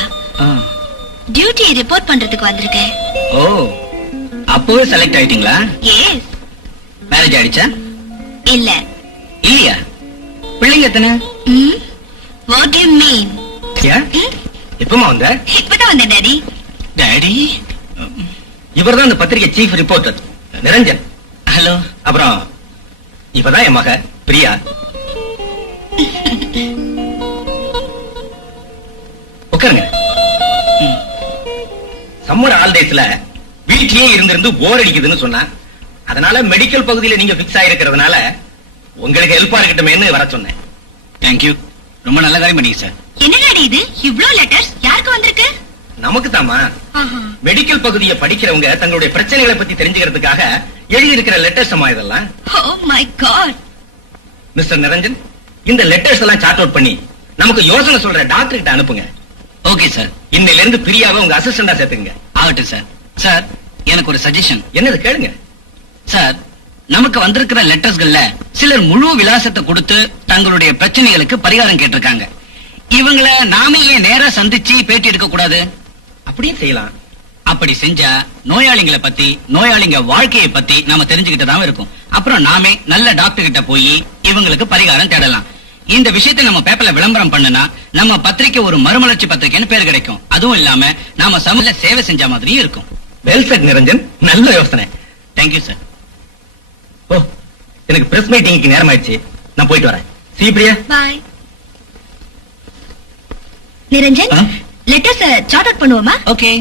டியூட்டி ரிப்போர்ட் பண்றதுக்கு வந்திருக்கேன். ஓ, அப்பவே செலக்ட் ஆயிட்டீங்களா? எஸ். மேரேஜ் ஆயிடுச்சா? இல்ல. இல்லையா? பிள்ளைங்க எத்தனை? What do you mean? எப்பமா வந்த? இப்பதான் வந்தேன் டாடி. டாடி, இவர்தான் இந்த பத்திரிகை சீஃப் ரிப்போர்ட்டர் நிரஞ்சன். ஹலோ. அப்புறம் இவதான் என் மக பிரியா. உட்காருங்க. சம்மர் ஹாலிடேஸ்ல வீட்லயே இருந்திருந்து போர் அடிக்குதுன்னு சொன்னா, அதனால மெடிக்கல் பகுதியில நீங்க பிக்ஸ் ஆயிருக்கிறதுனால உங்களுக்கு ஹெல்ப்பா இருக்கட்டுமேன்னு வர சொன்னேன். தேங்க்யூ, ரொம்ப நல்ல காரியம் பண்ணீங்க சார். என்ன டாடி இது? இவ்ளோ லெட்டர்ஸ் யாருக்கு வந்திருக்கு? நமக்கு தாமா. மெடிக்கல் பகுதியை படிக்கிறவங்க தங்களுடைய பிரச்சனைகளை பத்தி தெரிஞ்சுக்கிறதுக்காக எழுதி இருக்கிற லெட்டர்ஸ் அம்மா இதெல்லாம். Oh my god. Mister Niranjan, இந்த லெட்டர்ஸ் எல்லாம் சார்ட் அவுட் பண்ணி நமக்கு யோசனை சொல்ற டாக்டர் கிட்ட அனுப்புங்க. Okay sir. இன்னையில இருந்து பிரியாவை உங்க அசிஸ்டண்டா சேர்த்துங்க. ஆகட்டும் சார். சார், எனக்கு ஒரு சஜஷன். என்னது கேளுங்க. சார், நமக்கு வந்திருக்கிற லெட்டர்ஸ்கள்ல சிலர் முழு விலாசத்தை கொடுத்து தங்களுடைய பிரச்சனைகளுக்கு பரிகாரம் கேட்டிருக்காங்க. இவங்கள நாம ஏன் நேரா சந்திச்சு பேட்டி எடுக்க கூடாது? அப்படியே செய்யலாம். அப்படி செஞ்சா நோயாளிகளை பத்தி, நோயாளிங்க வாழ்க்கையை பத்தி நாம தெரிஞ்சுக்கிட்டதான் இருக்கும். அப்புறம் நாமே நல்ல டாக்டர் கிட்ட போய் இவங்களுக்கு பரிகாரம் தேடலாம். இந்த விஷயத்தை நம்ம பேப்பர்ல விளம்பரம் பண்ணுனா நம்ம பத்திரிக்கை ஒரு மறுமலர்ச்சி பத்திரிக்கைன்னு பேர் கிடைக்கும். அதுவும் இல்லாம நாம சமூக சேவை செஞ்ச மாதிரியும் இருக்கும். வெல் செட் நிரஞ்சன், நல்ல யோசனை. Thank you sir. ஓ, எனக்கு பிரஸ் மீட்டிங்க்கு நேரம் ஆயிடுச்சு, நான் போயிட்டு வரேன். See you, Priya. Bye. Niranjan, letters sort out பண்ணுவோமா? ஓகே.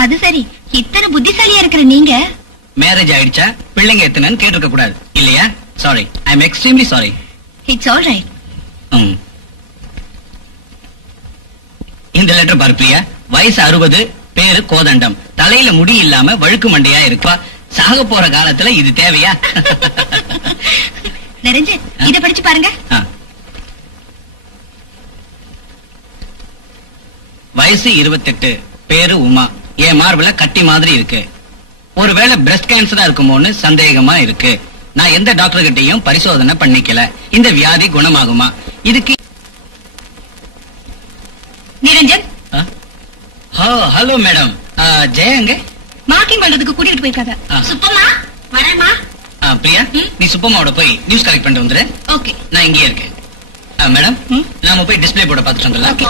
அது சரி, இத்தனை புத்திசாலியா இருக்கிற நீங்க மேரேஜ் ஆயிடுச்சா, பிள்ளைங்க எத்தனைன்னு கேட்டிருக்க கூடாது இல்லையா? Sorry, I am extremely sorry. It's all right. இந்த லெட்டர் பாரு பிரியா. வயசு 60, பேரு கோதண்டம், தலையில முடி இல்லாம வழுக்கு மண்டையா இருப்பா. சாக போற காலத்துல இது தேவையா? நிரஞ்சன், இத படிச்சு பாருங்க. வயசு 28, பேரு உமா. என் மார்புல கட்டி மாதிரி இருக்கு. ஒருவேளை பிரஸ்ட் கேன்சரா இருக்குமோன்னு சந்தேகமா இருக்கு. நான் எந்த டாக்டர் கிட்டையும் பரிசோதனை பண்ணிக்கல. இந்த வியாதி குணமாகுமா? இதுக்கு நிரஞ்சன். Hello madam. ஜெயங்க மார்க்கிங் பண்றதுக்கு கூட்டிட்டு போயிருக்காங்க. சுப்பமா வரேம்மா. பிரியா, நீ சுப்பம்மாவோட போய் நியூஸ் கலெக்ட் பண்ணிட்டு வந்துரு. ஓகே. நான் இங்கேயே இருக்கேன். மேடம், நாம போய் டிஸ்பிளே போர்டை பார்த்துட்டு வந்துடலாம்.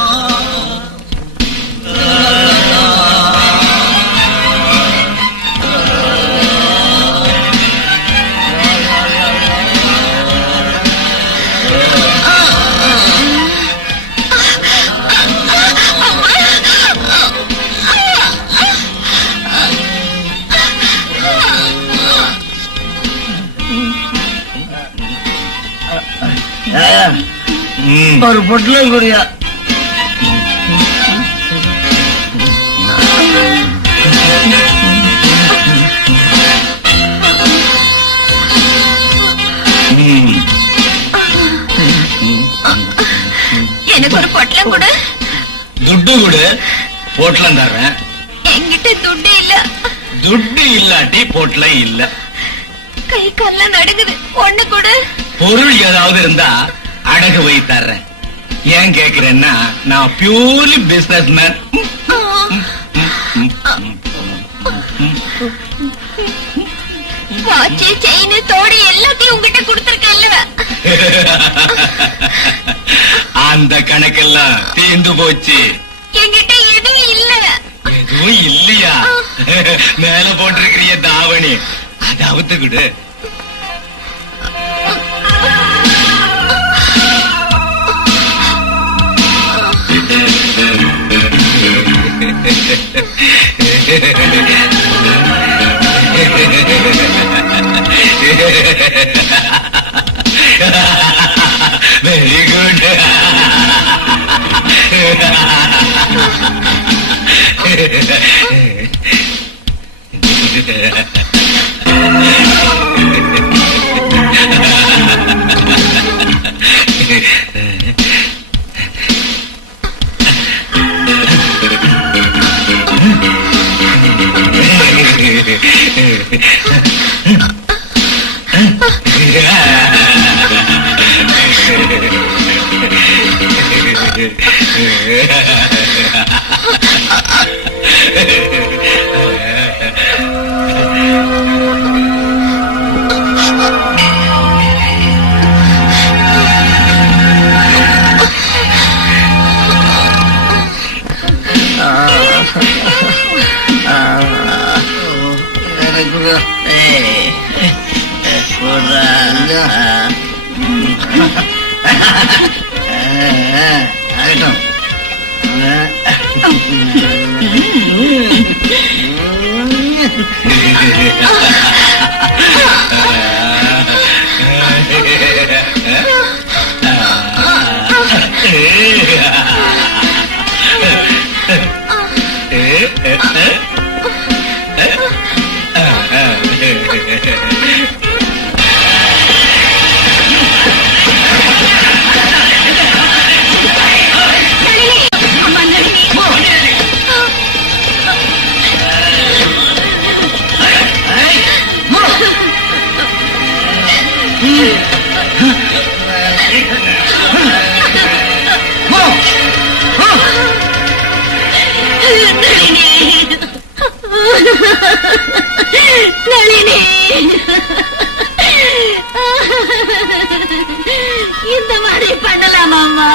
ஒரு பொட்டலம் குடியா. எனக்கு ஒரு பொட்டலம் கொடு. துட்டு கொடு, பொட்டலம் தர்றேன். என்கிட்ட துட்டு இல்ல. துட்டு இல்லாட்டி பொட்டலம் இல்ல. கை கால்லாம் நடுங்குது. ஒண்ணு கொடு. பொருள் ஏதாவது இருந்தா அடகு வை தர்றேன். ஏன் கேக்குறேன்னா நான் purely business man. Watch chain தோடு எல்லாத்தையும் உங்ககிட்ட கொடுத்திருக்கேன்ல. அந்த கணக்கெல்லாம் தீர்ந்து போச்சு. என்கிட்ட எதுவும் இல்ல. எதுவும் இல்லையா? மேல போட்டிருக்கிறிய தாவணி அதை அவுத்துக்கிடு. Very good. நளினி, இந்த மாதிரி பண்ணலாமாம்மா?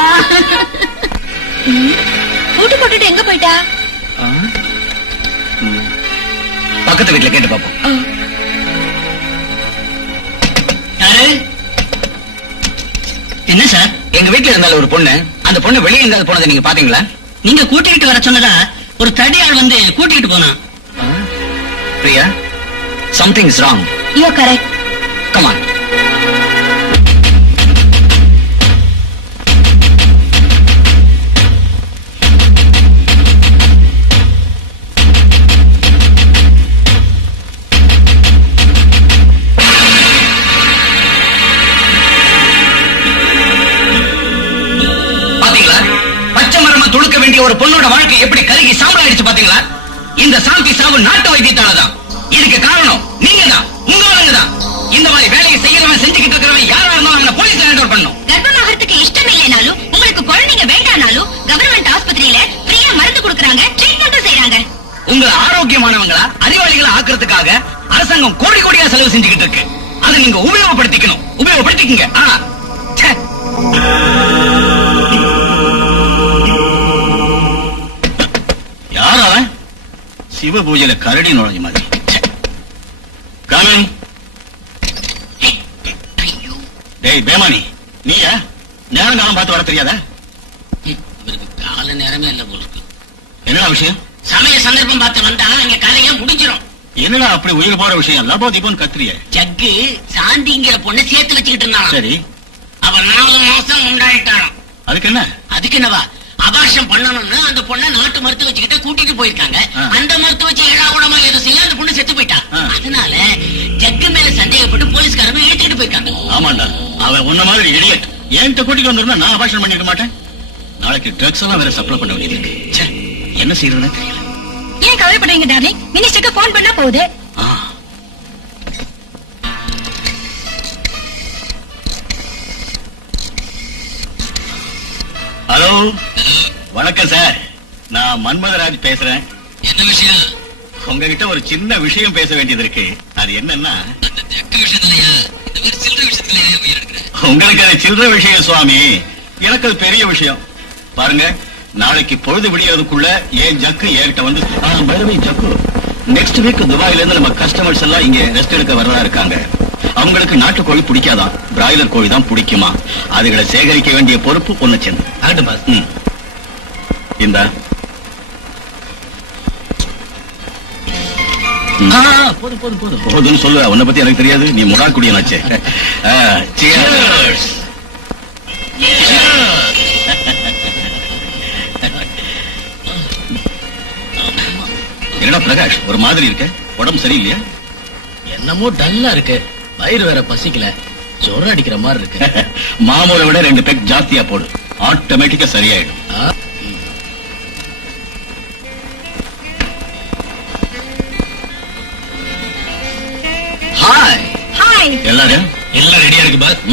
கூட்டு போட்டுட்டு எங்க போயிட்டா? பக்கத்து வீட்டுல கேட்டு பாப்போம். என்ன சார்? எங்க வீட்டுல இருந்தால ஒரு பொண்ணு, அந்த பொண்ணு வெளியே எங்காவது போனதை நீங்க பாத்தீங்களா? நீங்க கூட்டிட்டு வர சொன்னதா ஒரு தடியாள் வந்து கூட்டிட்டு போனான். Priya, something is wrong. You correct. Come on. பாத்தீங்களா? பச்சை மரமா துளுக்க வேண்டிய ஒரு பொண்ணோட வாழ்க்கை எப்படி கருகி சாம்பலாயிடுச்சு பாத்தீங்களா? இந்த சாந்தி சாவு நாட்டு வைத்தியத்தாலதான். இதுக்கு காரணம் நீங்க தான், உங்க ஆளுங்க தான். இந்த மாதிரி வேலையை செய்யறவன் செஞ்சுக்கிட்டு இருக்கிறவன் யாரா இருந்தாலும் அவனை போலீஸ் ஹேண்ட் ஓவர் பண்ணணும். கர்ப்பமாகறதுக்கு இஷ்டம் இல்லைனாலும் உங்களுக்கு குழந்தைங்க வேண்டானாலும் கவர்மெண்ட் ஆஸ்பத்திரியில ஃப்ரீயா மருந்து கொடுக்கறாங்க, ட்ரீட்மெண்ட்டும் செய்யறாங்க. உங்களை ஆரோக்கியமானவங்களா அறிவாளிகளை ஆக்குறதுக்காக அரசாங்கம் கோடி கோடியா செலவு செஞ்சுக்கிட்டு இருக்கு. அதை நீங்க உபயோகப்படுத்திக்கணும். உபயோகப்படுத்திக்கங்க. யார் அவன்? சிவ பூஜையில கரடி நுழைஞ்ச மாதிரி. காமன். டேய் பேமானி, நீயா? நேரம் காலம் பார்த்து வர தெரியாதா? இவருக்கு கால நேரமே இல்ல போல இருக்கு. என்னடா விஷயம்? சமய சந்தர்ப்பம் பார்த்து வந்தா இங்க கலையா முடிஞ்சிடும். என்னடா அப்படி உயிர் போற விஷயம்? லபோ தீபம் கத்திரிய. ஜக்கு சாந்திங்கிற பொண்ணை சேர்த்து வச்சுக்கிட்டு இருந்தான். சரி, அவன் 4 மாசம் உண்டாயிட்டாராம். அதுக்கு என்ன? அதுக்கு என்னவா, அபார்ஷம் பண்ணணும்னு அந்த பொண்ணை நாட்டு மருத்துவ வச்சுக்கிட்ட கூட்டிட்டு போயிருக்காங்க. அந்த மருத்துவ வச்சு ஏழாவடமா எதுவும் செய்ய அந்த பொண்ணு செத்து போயிட்டா. அதனால ஜக்கு மேல சந்தேகப்பட்டு போலீஸ்காரங்க ஏத்துக்கிட்டு போயிருக்காங்க. ஆமாண்டா, அவன் உன்ன மாதிரி இடியட். என்கிட்ட கூட்டிட்டு வந்திருந்தா நான் அபார்ஷன் பண்ணிருக்க மாட்டேன். நாளைக்கு ட்ரக்ஸ் எல்லாம் வேற சப்ளை பண்ண வேண்டியது இருக்கு. ச்சே, என்ன செய்யறதுன்னு தெரியல. ஏன் கவலைப்படுறீங்க டார்லிங்? மினிஸ்டருக்கு போன் பண்ணா போகுது. ஹலோ, வணக்கம் சார். நான் மன்மதராஜ் பேசுறேன். என்ன விஷயம்? உங்ககிட்ட ஒரு சின்ன விஷயம் பேச வேண்டியது இருக்கு. அது என்னன்னா, அந்த ஜக்கு விஷயத்துலயா இந்த மாதிரி சில்லறை விஷயத்துலயா உயிர் எடுக்கிறேன்? உங்களுக்கு அது சில்லற விஷயம் சுவாமி, எனக்கு அது பெரிய விஷயம். பாருங்க, நாளைக்கு பொழுது விடியறதுக்குள்ள ஏன் ஜக்கு ஏறிட்ட வந்து பைரவி ஜக்கு நெக்ஸ்ட் வீக் துபாயில இருந்து நம்ம கஸ்டமர்ஸ் எல்லாம் இங்க ரெஸ்ட் எடுக்க வரதா இருக்காங்க. அவங்களுக்கு நாட்டுக்கோழி பிடிக்காதான், பிராய்லர் கோழி தான் பிடிக்குமா. அதுகளை சேகரிக்க வேண்டிய பொறுப்பு ஒண்ணு சேர்ந்து. ஆகட்டும் பாஸ். இந்த போதும் போதும் போதும். போதுன்னு சொல்லுவ, உன்னை பத்தி எனக்கு தெரியாது. நீ முடா குடியனாச்சே. என்னடா பிரகாஷ், ஒரு மாதிரி இருக்க? உடம்பு சரியில்லையா? என்னமோ டல்லா இருக்கு. வயிறு வேற பசிக்கல, ஜொரம் அடிக்கிற மாதிரி இருக்கு. மாமூலை விட 2 பெக் ஜாஸ்தியா போடு, ஆட்டோமேட்டிக்கா சரியாயிடும். Hi hi. எல்லாரும் எல்லாம் ரெடியா இருக்கு பாஸ்.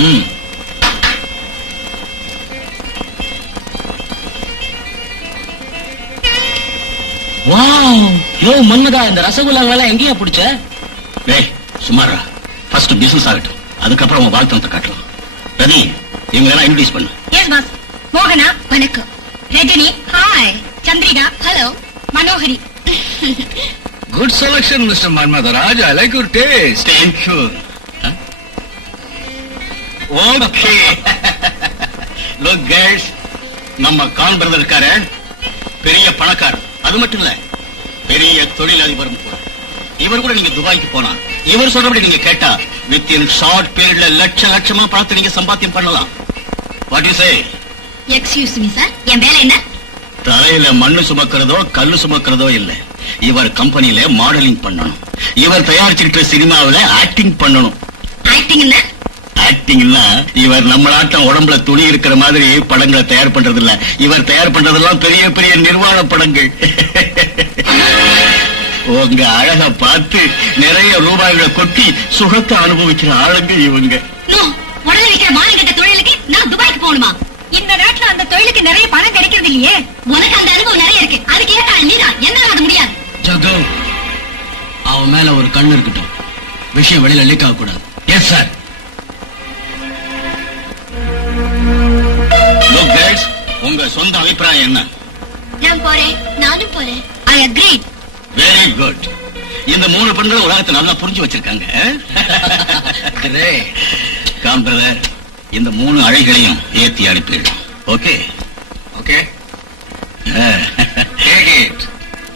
வாவ், யோ மன்மதா, இந்த ரசகுல்லாவெல்லாம் எங்கேயா பிடிச்ச? டேய் சுமாரா, ஃபர்ஸ்ட் பிசினஸ் ஆகட்டும், அதுக்கப்புறம் உன் வாழ்த்தனத்தை காட்டலாம். ரவி, இவங்க எல்லாம் இன்ட்ரோடியூஸ் பண்ணு. Yes boss. மோகனா வணக்கம். Rajini hi. Chandrika hello. Manohari. Good selection mister Manmadharaj. I like your taste. Thank you. Okay. Look guys, நம்ம கான் பிரதர் இருக்காரு, பெரிய பணக்காரர். அது மட்டும் இல்ல, பெரிய தொழிலதிபரும் கூட. இவர் கூட நீங்க துபாய்க்கு போனா இவர் சொல்றபடி நீங்க கேட்டா வித்தின் ஷார்ட் பீரியட்ல லட்சமா பார்த்து நீங்க சம்பாத்தியம் பண்ணலாம். What you say? Excuse me sir, என் வேலை என்ன? தலையில மண்ணு சுமக்கிறதோ கல்லு சுமக்கிறதோ இல்ல. இவர் கம்பெனில மாடலிங் பண்ணணும். இவர் தயாரிச்சுக்கிட்ட சினிமாவில ஆக்டிங் பண்ணணும். ஆக்டிங் என்ன? ஆக்டிங்னா இவர் நம்ம நாட்டம் உடம்புல துணி இருக்கிற மாதிரி படங்களை தயார் பண்றது இல்ல. இவர் தயார் பண்றதெல்லாம் பெரிய பெரிய நிர்வாண படங்கள். உங்க அழக பார்த்து நிறைய ரூபாய்களை கொட்டி சுகத்தை அனுபவிக்கிற ஆளுங்க இவங்க. உடனே வைக்கிற மானங்கட்ட தொழிலுக்கு நான் துபாய்க்கு போகணுமா? இந்த நாட்டுல அந்த தொழிலுக்கு நிறைய பணம் கிடைக்கிறது இல்லையே. உனக்கு அந்த அனுபவம் நிறைய இருக்கு, அதுக்கு ஏற்ற நீரா என்னால அது முடியாது. ஜகு, அவன் மேல ஒரு கண்ணு இருக்கட்டும், விஷயம் வெளியில லீக் ஆக கூடாது. Yes sir. உங்க சொந்த அபிப்பிராயம் என்ன? நான் போறேன். நானும் போறேன். I agree. Very good. இந்த 3 பெண்களும் உலகத்தை நல்லா புரிஞ்சு வச்சிருக்காங்க. காம் பிரதர், இந்த 3 அழைகளையும் ஏத்தி அனுப்பிடும். Okay okay.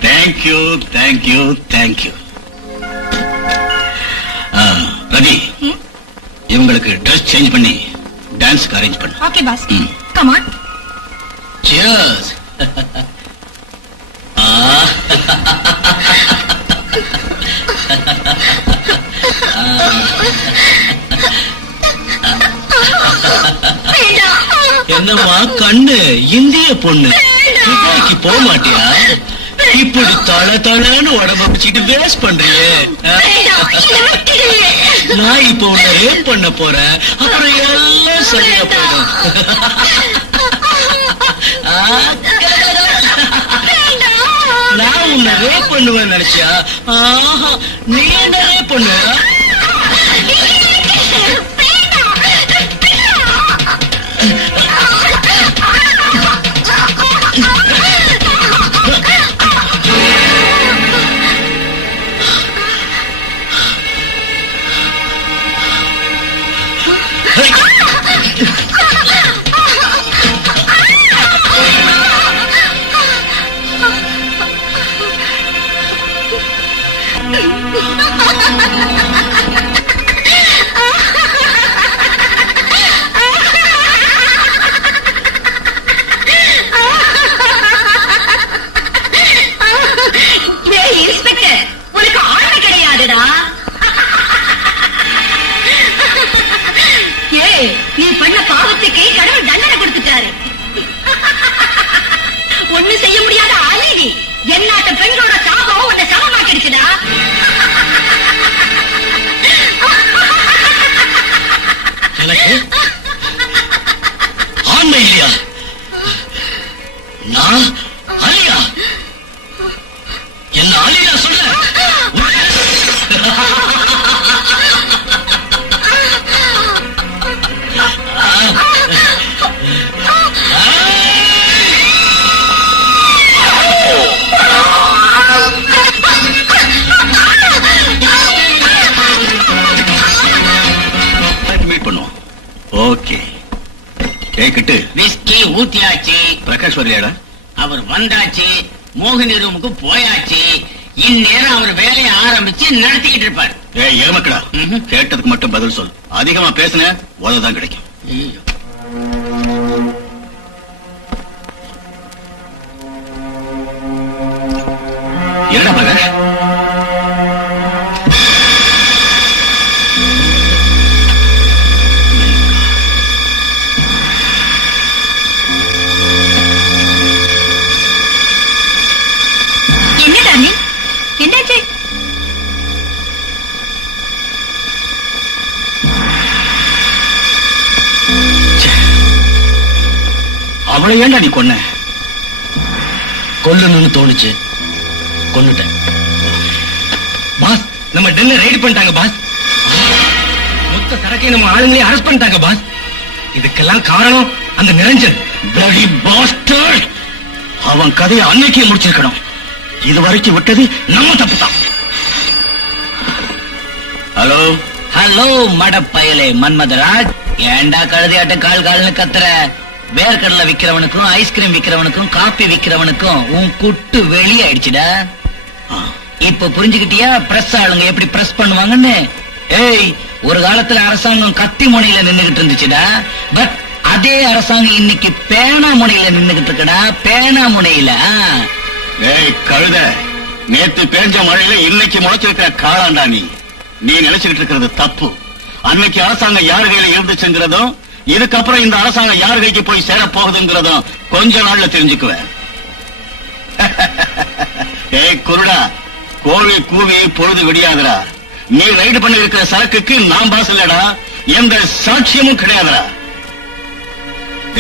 Thank you thank you thank you. Ravi, இவங்களுக்கு ட்ரெஸ் சேஞ்ச் பண்ணி டான்ஸ்க்கு அரேஞ்ச் பண்ணு. Okay boss. Come on. Cheers. என்னம்மா கண்ணு, இந்திய பொண்ணு, துபாய்க்கு போக மாட்டியா? இப்படி தள தளன்னு உடம்ப வச்சுட்டு வேஸ்ட் பண்றியே. நான் இப்ப உன்னை ரேப் பண்ண போறேன், அப்புறம் எல்லாம் சரியா போயிடும். நான் உன்னை ரேப் பண்ணுவேன் நினைச்சியா? ஆஹா, நீ என்ன ரேப் பண்ணுவ? நீ பண்ண பாவத்துக்கு கடவுள் தண்டனை கொடுத்துட்டாரு. ஒண்ணு செய்ய முடியாத அழகி என்னாட்ட பெண்களோட சாபம் உன்னை சமமாக்கிடுச்சுடா. எனக்கு ஆண்மை இல்லையா? கிட்டு விஸ்கி ஊத்தியாச்சு. பிரகாஷ் வரலையாடா? அவர் வந்தாச்சு. மோகினி ரூமுக்கு போயாச்சு. இந்நேரம் அவர் வேலையை ஆரம்பிச்சு நடத்திக்கிட்டு இருப்பார். ஏய் எருமக்கடா, கேட்டதுக்கு மட்டும் பதில் சொல். அதிகமா பேசுன உதவுதான் கிடைக்கும். என்னடா பிரகாஷ்? என்ன டார்லிங், என்னாச்சு? அவளை ஏன்டா நீ கொன்ன? கொல்லணும்னு தோணுச்சு, கொன்னுட்டேன். பாஸ், நம்ம டெல்ல ரைடு பண்ணிட்டாங்க பாஸ். மொத்த சரக்கை நம்ம ஆளுங்களே அரெஸ்ட் பண்ணிட்டாங்க பாஸ். இதுக்கெல்லாம் காரணம் அந்த நிரஞ்சன். bloody bastard! அவன் கதையை அன்னைக்கே முடிச்சிருக்கணும். இது வரைக்கும் விட்டது நம்ம தப்பு தான். ஹலோ ஹலோ மடப்பயலே மன்மதராஜ், ஏண்டா கழுதையாட்ட கால் கால்னு கத்துற? வேர்க்கடலை விக்கிறவனுக்கும் ஐஸ்கிரீம் விக்கிறவனுக்கும் காப்பி விக்கிறவனுக்கும் உன் குட்டு வெளியாயிடுச்சுடா. இப்ப புரிஞ்சுக்கிட்டியா பிரஸ் ஆளுங்க எப்படி பிரஸ் பண்ணுவாங்கன்னு? ஏய், ஒரு காலத்துல அரசாங்கம் கத்தி முனையில நின்னுகிட்டு இருந்துச்சுடா. பட் அதே அரசாங்கம் இன்னைக்கு பேனா முனையில நின்னுகிட்டு இருக்குடா. பேனா முனையில. ஏய் கழுத, நேத்து பேஞ்ச மழையில இன்னைக்கு முளைச்சிருக்கிற காளாண்டா நீ. நீ நினைச்சுக்கிட்டு இருக்கிறது தப்பு. அன்னைக்கு அரசாங்கம் யார் கையில இருந்துச்சுங்கிறதும் இதுக்கப்புறம் இந்த அரசாங்கம் யார் கைக்கு போய் சேர போகுதுங்கிறதும் கொஞ்ச நாள்ல தெரிஞ்சுக்குவேன். ஏய் குருடா, கோழி கூவி பொழுது விடியாதுடா. நீ ரைடு பண்ணி இருக்கிற சரக்குக்கு நான் பாஸ் இல்லடா, எந்த சாட்சியமும் கிடையாதுடா.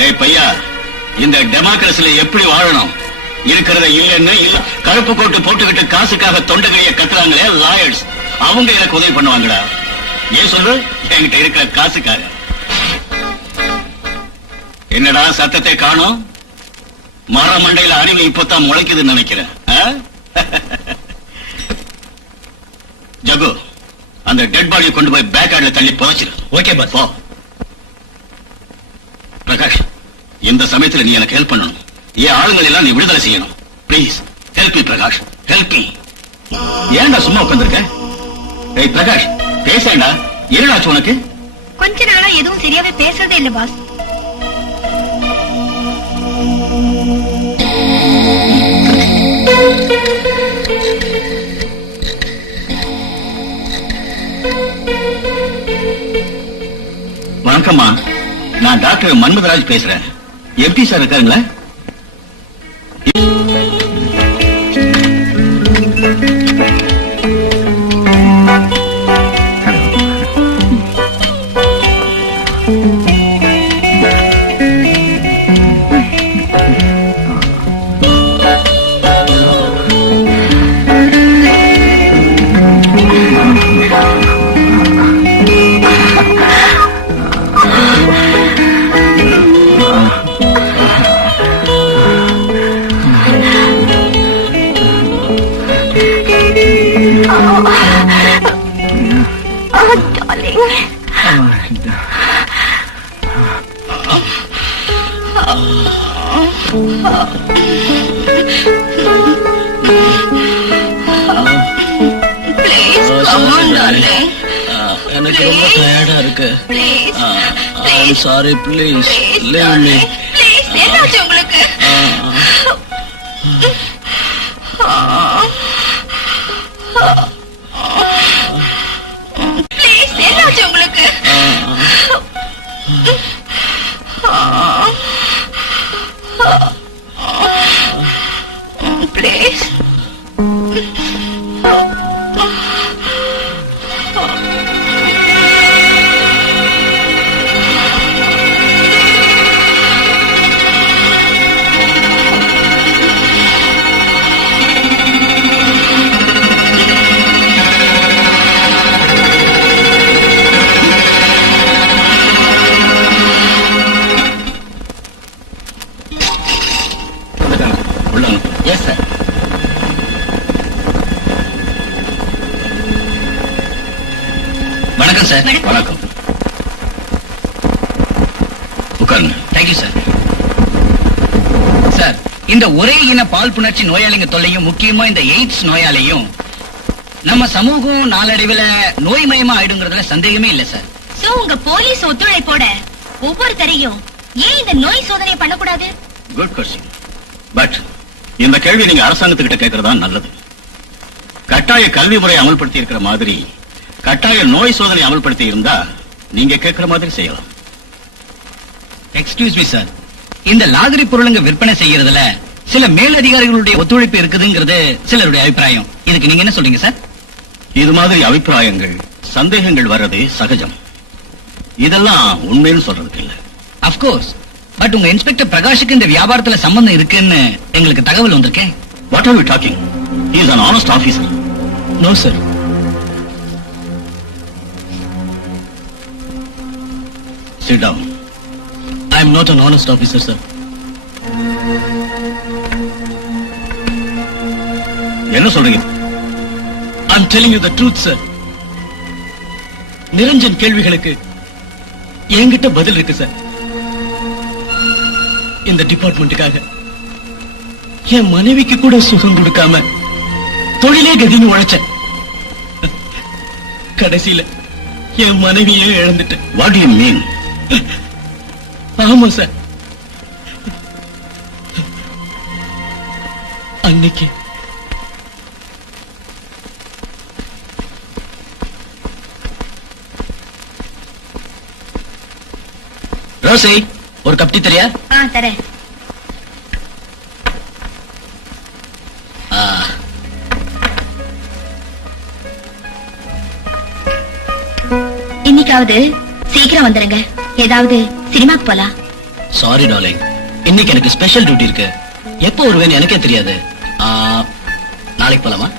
ஏய் பையா, இந்த டெமோக்ரஸில எப்படி வாழணும், இருக்கிறத இல்லன்னு இல்ல கருப்பு கோட்டு போட்டுக்கிட்டு காசுக்காக தொண்டகைய கத்துறாங்களே லாயர்ஸ், அவங்க எனக்கு உதவி பண்ணுவாங்கடா. ஏன் சொல்லு, என்கிட்ட இருக்கிற காசுக்காக. என்னடா சத்தத்தை காணோம்? மர மண்டையில அறிவு இப்பதான் முளைக்குதுன்னு நினைக்கிறேன். ஜகு, அந்த டெட் பாடியை கொண்டு போய் பேக் யார்ட்ல தள்ளி புதைச்சிரு. Okay pass. போ. பிரகாஷ், இந்த சமயத்துல நீ எனக்கு ஹெல்ப் பண்ணணும். என் ஆளுங்களை எல்லாம் நீ விடுதலை செய்யணும். Please help me Prakash, help me. ஏன்டா சும்மா உட்கார்ந்திருக்க? ஏய் பிரகாஷ், பேசேண்டா. என்னடாச்சு உனக்கு? கொஞ்ச நாளா எதுவும் சரியாவே பேசுறதே இல்ல பாஸ். வணக்கம்மா, நான் டாக்டர் மன்மதராஜ் பேசுறேன். எப்படி sir இருக்காருங்களா? Please, come on, darling. எனக்கு ரொம்ப டயர்டா இருக்கு. Please, I'm sorry, please please, leave me. darling. Please, என்னாச்சு உங்களுக்கு? Please, என்னாச்சு உங்களுக்கு? Please. Yes sir. வணக்கம் சார். வணக்கம். உட்காருங்க. Thank you sir. சார், இந்த ஒரே இன பால் புணர்ச்சி நோயாளிங்க தொல்லையும் முக்கியமா இந்த எய்ட்ஸ் நோயாளியும் நம்ம சமூகம் நாளடைவுல நோய்மயமா ஆயிடுங்கிறதுல சந்தேகமே இல்ல சார். சோ உங்க போலீஸ் ஒத்துழைப்போட ஒவ்வொருத்தரையும் ஏன் இந்த நோய் சோதனை பண்ணக்கூடாது? Good question. பட் இந்த கேள்வி நீங்க அரசாங்கத்துக்கிட்ட கேட்கறதா நல்லது. கட்டாய கல்வி முறை அமல்படுத்தி இருக்கிற மாதிரி கட்டாய நோய் சோதனை அமல்படுத்தி இருந்தா நீங்க கேட்கிற மாதிரி செய்யலாம். எக்ஸ்கியூஸ் மீ சார், இந்த லாகரி பொருளுங்க விற்பனை செய்யறதுல சில மேலதிகாரிகளுடைய ஒத்துழைப்பு இருக்குதுங்கிறது சிலருடைய அபிப்பிராயம். இதுக்கு நீங்க என்ன சொல்றீங்க சார்? இது மாதிரி அபிப்பிராயங்கள் சந்தேகங்கள் வர்றது சகஜம். இதெல்லாம் உண்மைன்னு சொல்றதுக்கு இல்ல. அப்கோர்ஸ், பட் உங்க இன்ஸ்பெக்டர் பிரகாஷுக்கு இந்த வியாபாரத்துல சம்பந்தம் இருக்குன்னு எங்களுக்கு தகவல் வந்திருக்கேன். What are you talking? He is an honest officer. No sir. Sit down. I am not an honest officer, sir. என்ன சொல்றீங்க? I'm telling you the truth, sir. Niranjan கேள்விகளுக்கு என்கிட்ட பதில் இருக்கு சார். இந்த டிபார்ட்மெண்ட்டுக்காக என் மனைவிக்கு கூட சுகம் கொடுக்காம தொழிலே கதின்னு உழைச்சேன். கடைசியில என் மனைவியே இழந்துட்டேன். What do you mean? ஆமா சார். அன்னைக்கு ரோசி, ஒரு கப் டீ தரியா? தரேன். இன்னைக்காவது சீக்கிரம் வந்துருங்க. ஏதாவது சினிமாக்கு போலாம். சாரி டார்லிங், இன்னைக்கு எனக்கு ஸ்பெஷல் டியூட்டி இருக்கு. எப்போ வருவேன்னு எனக்கே தெரியாது. நாளைக்கு போலாமா?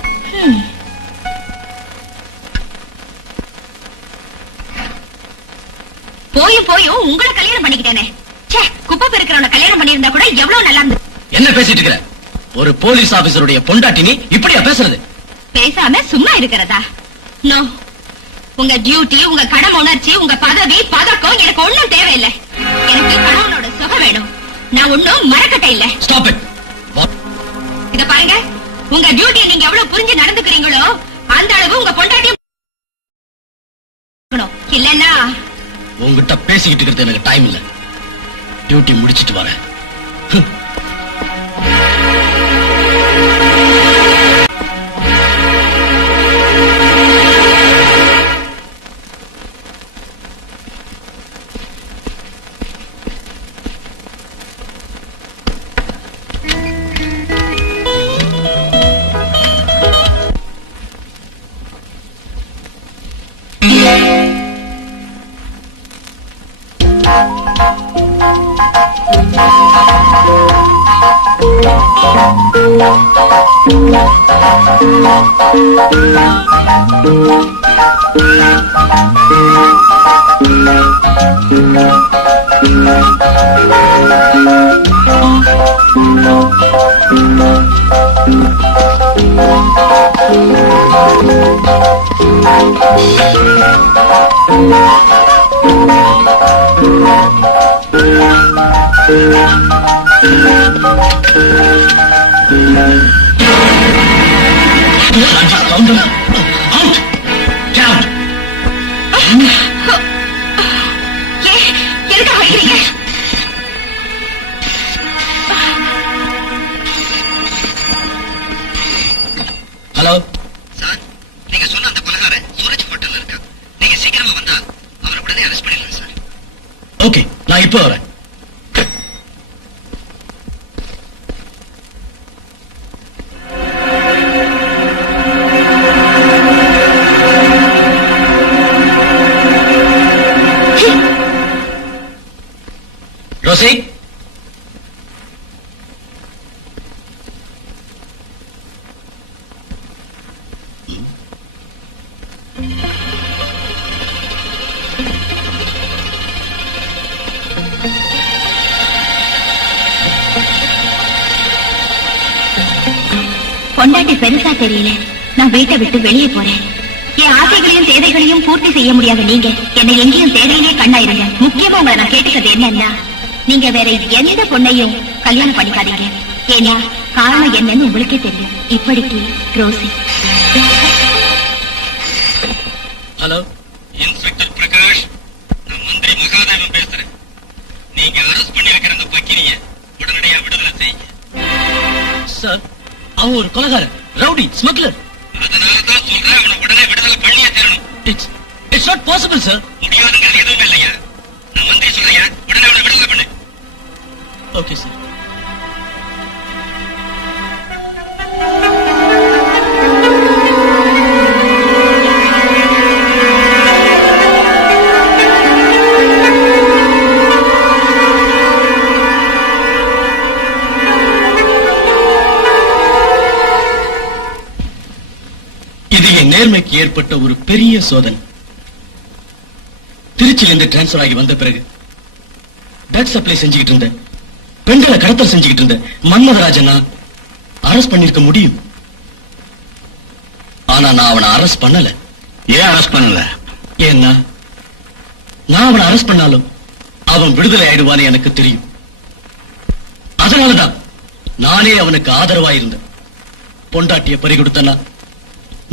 போயும் உங்களை கல்யாணம் பண்ணிக்கிட்டேனே. ச்சே, குப்பை பெருக்கிறவன கல்யாணம் பண்ணியிருந்தா கூட எவ்வளவு நல்லா இருந்தது. என்ன பேசிட்டு இருக்கிற? ஒரு போலீஸ் ஆபீசருடைய பொண்டாட்டி நீ இப்படியா பேசுறது? பேசாம சும்மா இருக்கிறதா? நோ, உங்க டியூட்டி, உங்க கடமை உணர்ச்சி, உங்க பதவி பதக்கம் எனக்கு ஒண்ணும் தேவையில்லை. எனக்கு கடவுளோட சுகம் வேணும். நான் ஒண்ணும் மறக்கட்ட இல்ல. Stop it. இத பாருங்க, உங்க டியூட்டியை நீங்க எவ்வளவு புரிஞ்சு நடந்துக்கிறீங்களோ அந்த அளவு உங்க பொண்டாட்டியும் இல்லன்னா. உங்ககிட்ட பேசிக்கிட்டு இருக்கிறது எனக்கு டைம் இல்ல. டியூட்டி முடிச்சிட்டு வரேன். ஹலோ சார், நீங்க சொன்ன அந்த கொலைகாரன் சூரஜ் ஹோட்டல்ல இருக்கா. நீங்க சீக்கிரமா வந்தா அவரை உடனே அரெஸ்ட் பண்ணிடலாம் சார். ஓகே, நான் இப்போ வரேன். ரோசி, பொண்டாட்டி பெருசா தெரியல. நான் வீட்டை விட்டு வெளியே போறேன். என் ஆசைகளையும் தேவைகளையும் பூர்த்தி செய்ய முடியாத நீங்க என்னை எங்கேயும் தேவையிலே கண்ணாயிருங்க. முக்கியமா உங்களை நான் கேட்டுக்கிறது என்னன்னா, நீங்க வேற எந்த பொண்ணையும் கல்யாணம் பண்ணிக்காதீங்க. ஏன்னா காரணம் என்னன்னு உங்களுக்கே தெரியும். இப்படிக்கு ரோசி. ஹலோ, இன்ஸ்பெக்டர் பிரகாஷ், நான் மந்திரி மகாதேவன் பேசுறேன். நீங்க அரெஸ்ட் பண்ணி வைக்கிற அந்த பக்கினிய உடனடியா விடுதலை செய்யுங்க. சார், அவன் ஒரு கொலைகாரன், ரவுடி, ஸ்மக்லர். அதனாலதான் சொல்றேன், அவனை உடனே விடுதலை பண்ணியே தரணும். It's not possible sir. முடியாதுங்கிறது எதுவுமே இல்லையா? நான் மந்திரி சொல்றேன், உடனே அவனை விடுதலை பண்ணு. Okay sir. இது என் நேர்மைக்கு ஏற்பட்ட ஒரு பெரிய சோதனை. திருச்சியிலிருந்து டிரான்ஸ்பர் ஆகி வந்த பிறகு ட்ரக் சப்ளை செஞ்சுக்கிட்டு இருந்த, பெண்களை கடத்தல் செஞ்சுக்கிட்டு இருந்த மன்மதராஜன் அரெஸ்ட் பண்ணிருக்க முடியும். ஆனா நான் அவனை அரெஸ்ட் பண்ணல. ஏன் அரெஸ்ட் பண்ணல? ஏன்னா நான் அவனை அரெஸ்ட் பண்ணாலும் அவன் விடுதலை ஆயிடுவான்னு எனக்கு தெரியும். அதனாலதான் நானே அவனுக்கு ஆதரவா இருந்தேன். பொண்டாட்டிய பறி கொடுத்தனா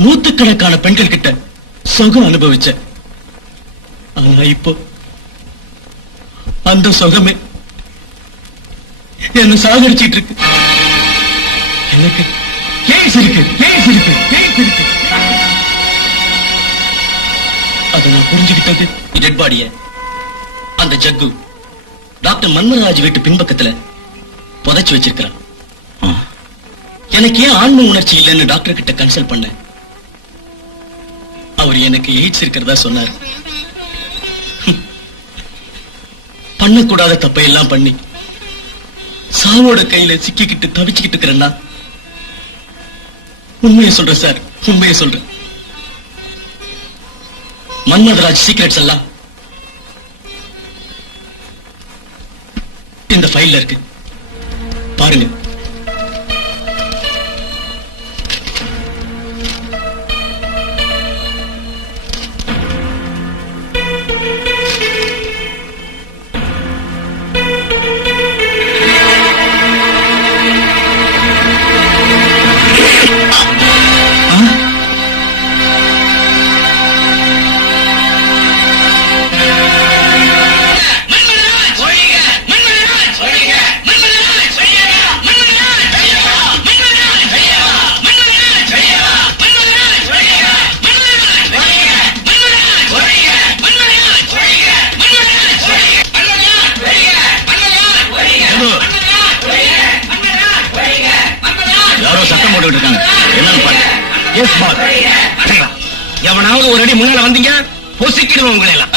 நூத்துக்கணக்கான பெண்கள் கிட்ட சுகம் அனுபவிச்ச. ஆனா இப்போ அந்த சுகமே என்ன சாகடிச்சிட்டு இருக்கு. எனக்கு கேஸ் இருக்கு, கேஸ் இருக்கு, கேஸ் இருக்கு. அதை நான் புரிஞ்சுக்கிட்டது டெட் பாடிய அந்த ஜக்கு டாக்டர் மன்மராஜ் வீட்டு பின்பக்கத்துல புதைச்சு வச்சிருக்கிறான். எனக்கு ஏன் ஆன்ம உணர்ச்சி இல்லைன்னு டாக்டர் கிட்ட கன்சல்ட் பண்ணேன். அவர் எனக்கு எய்ட்ஸ் இருக்கிறதா சொன்னார். பண்ணக்கூடாத தப்பை எல்லாம் பண்ணி சாவோட கையில சிக்கிக்கிட்டு தவிச்சுக்கிட்டு இருக்கிறேன்னா உண்மையை சொல்றேன் சார், உண்மையை சொல்றேன். மன்மதராஜ் சீக்ரெட்ஸ் எல்லாம் இந்த ஃபைல்ல இருக்கு, பாருங்க. எவனாவது ஒரு அடி முன்னால வந்தீங்க பொசிக்கிடுவோம் உங்களை எல்லாம்.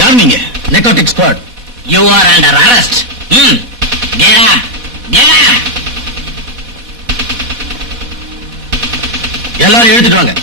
யார் நீங்க? நெர்கோட்டிக் squad. You are under arrest. Get up. Get up. எல்லாரும் எழுதிட்டு வாங்க.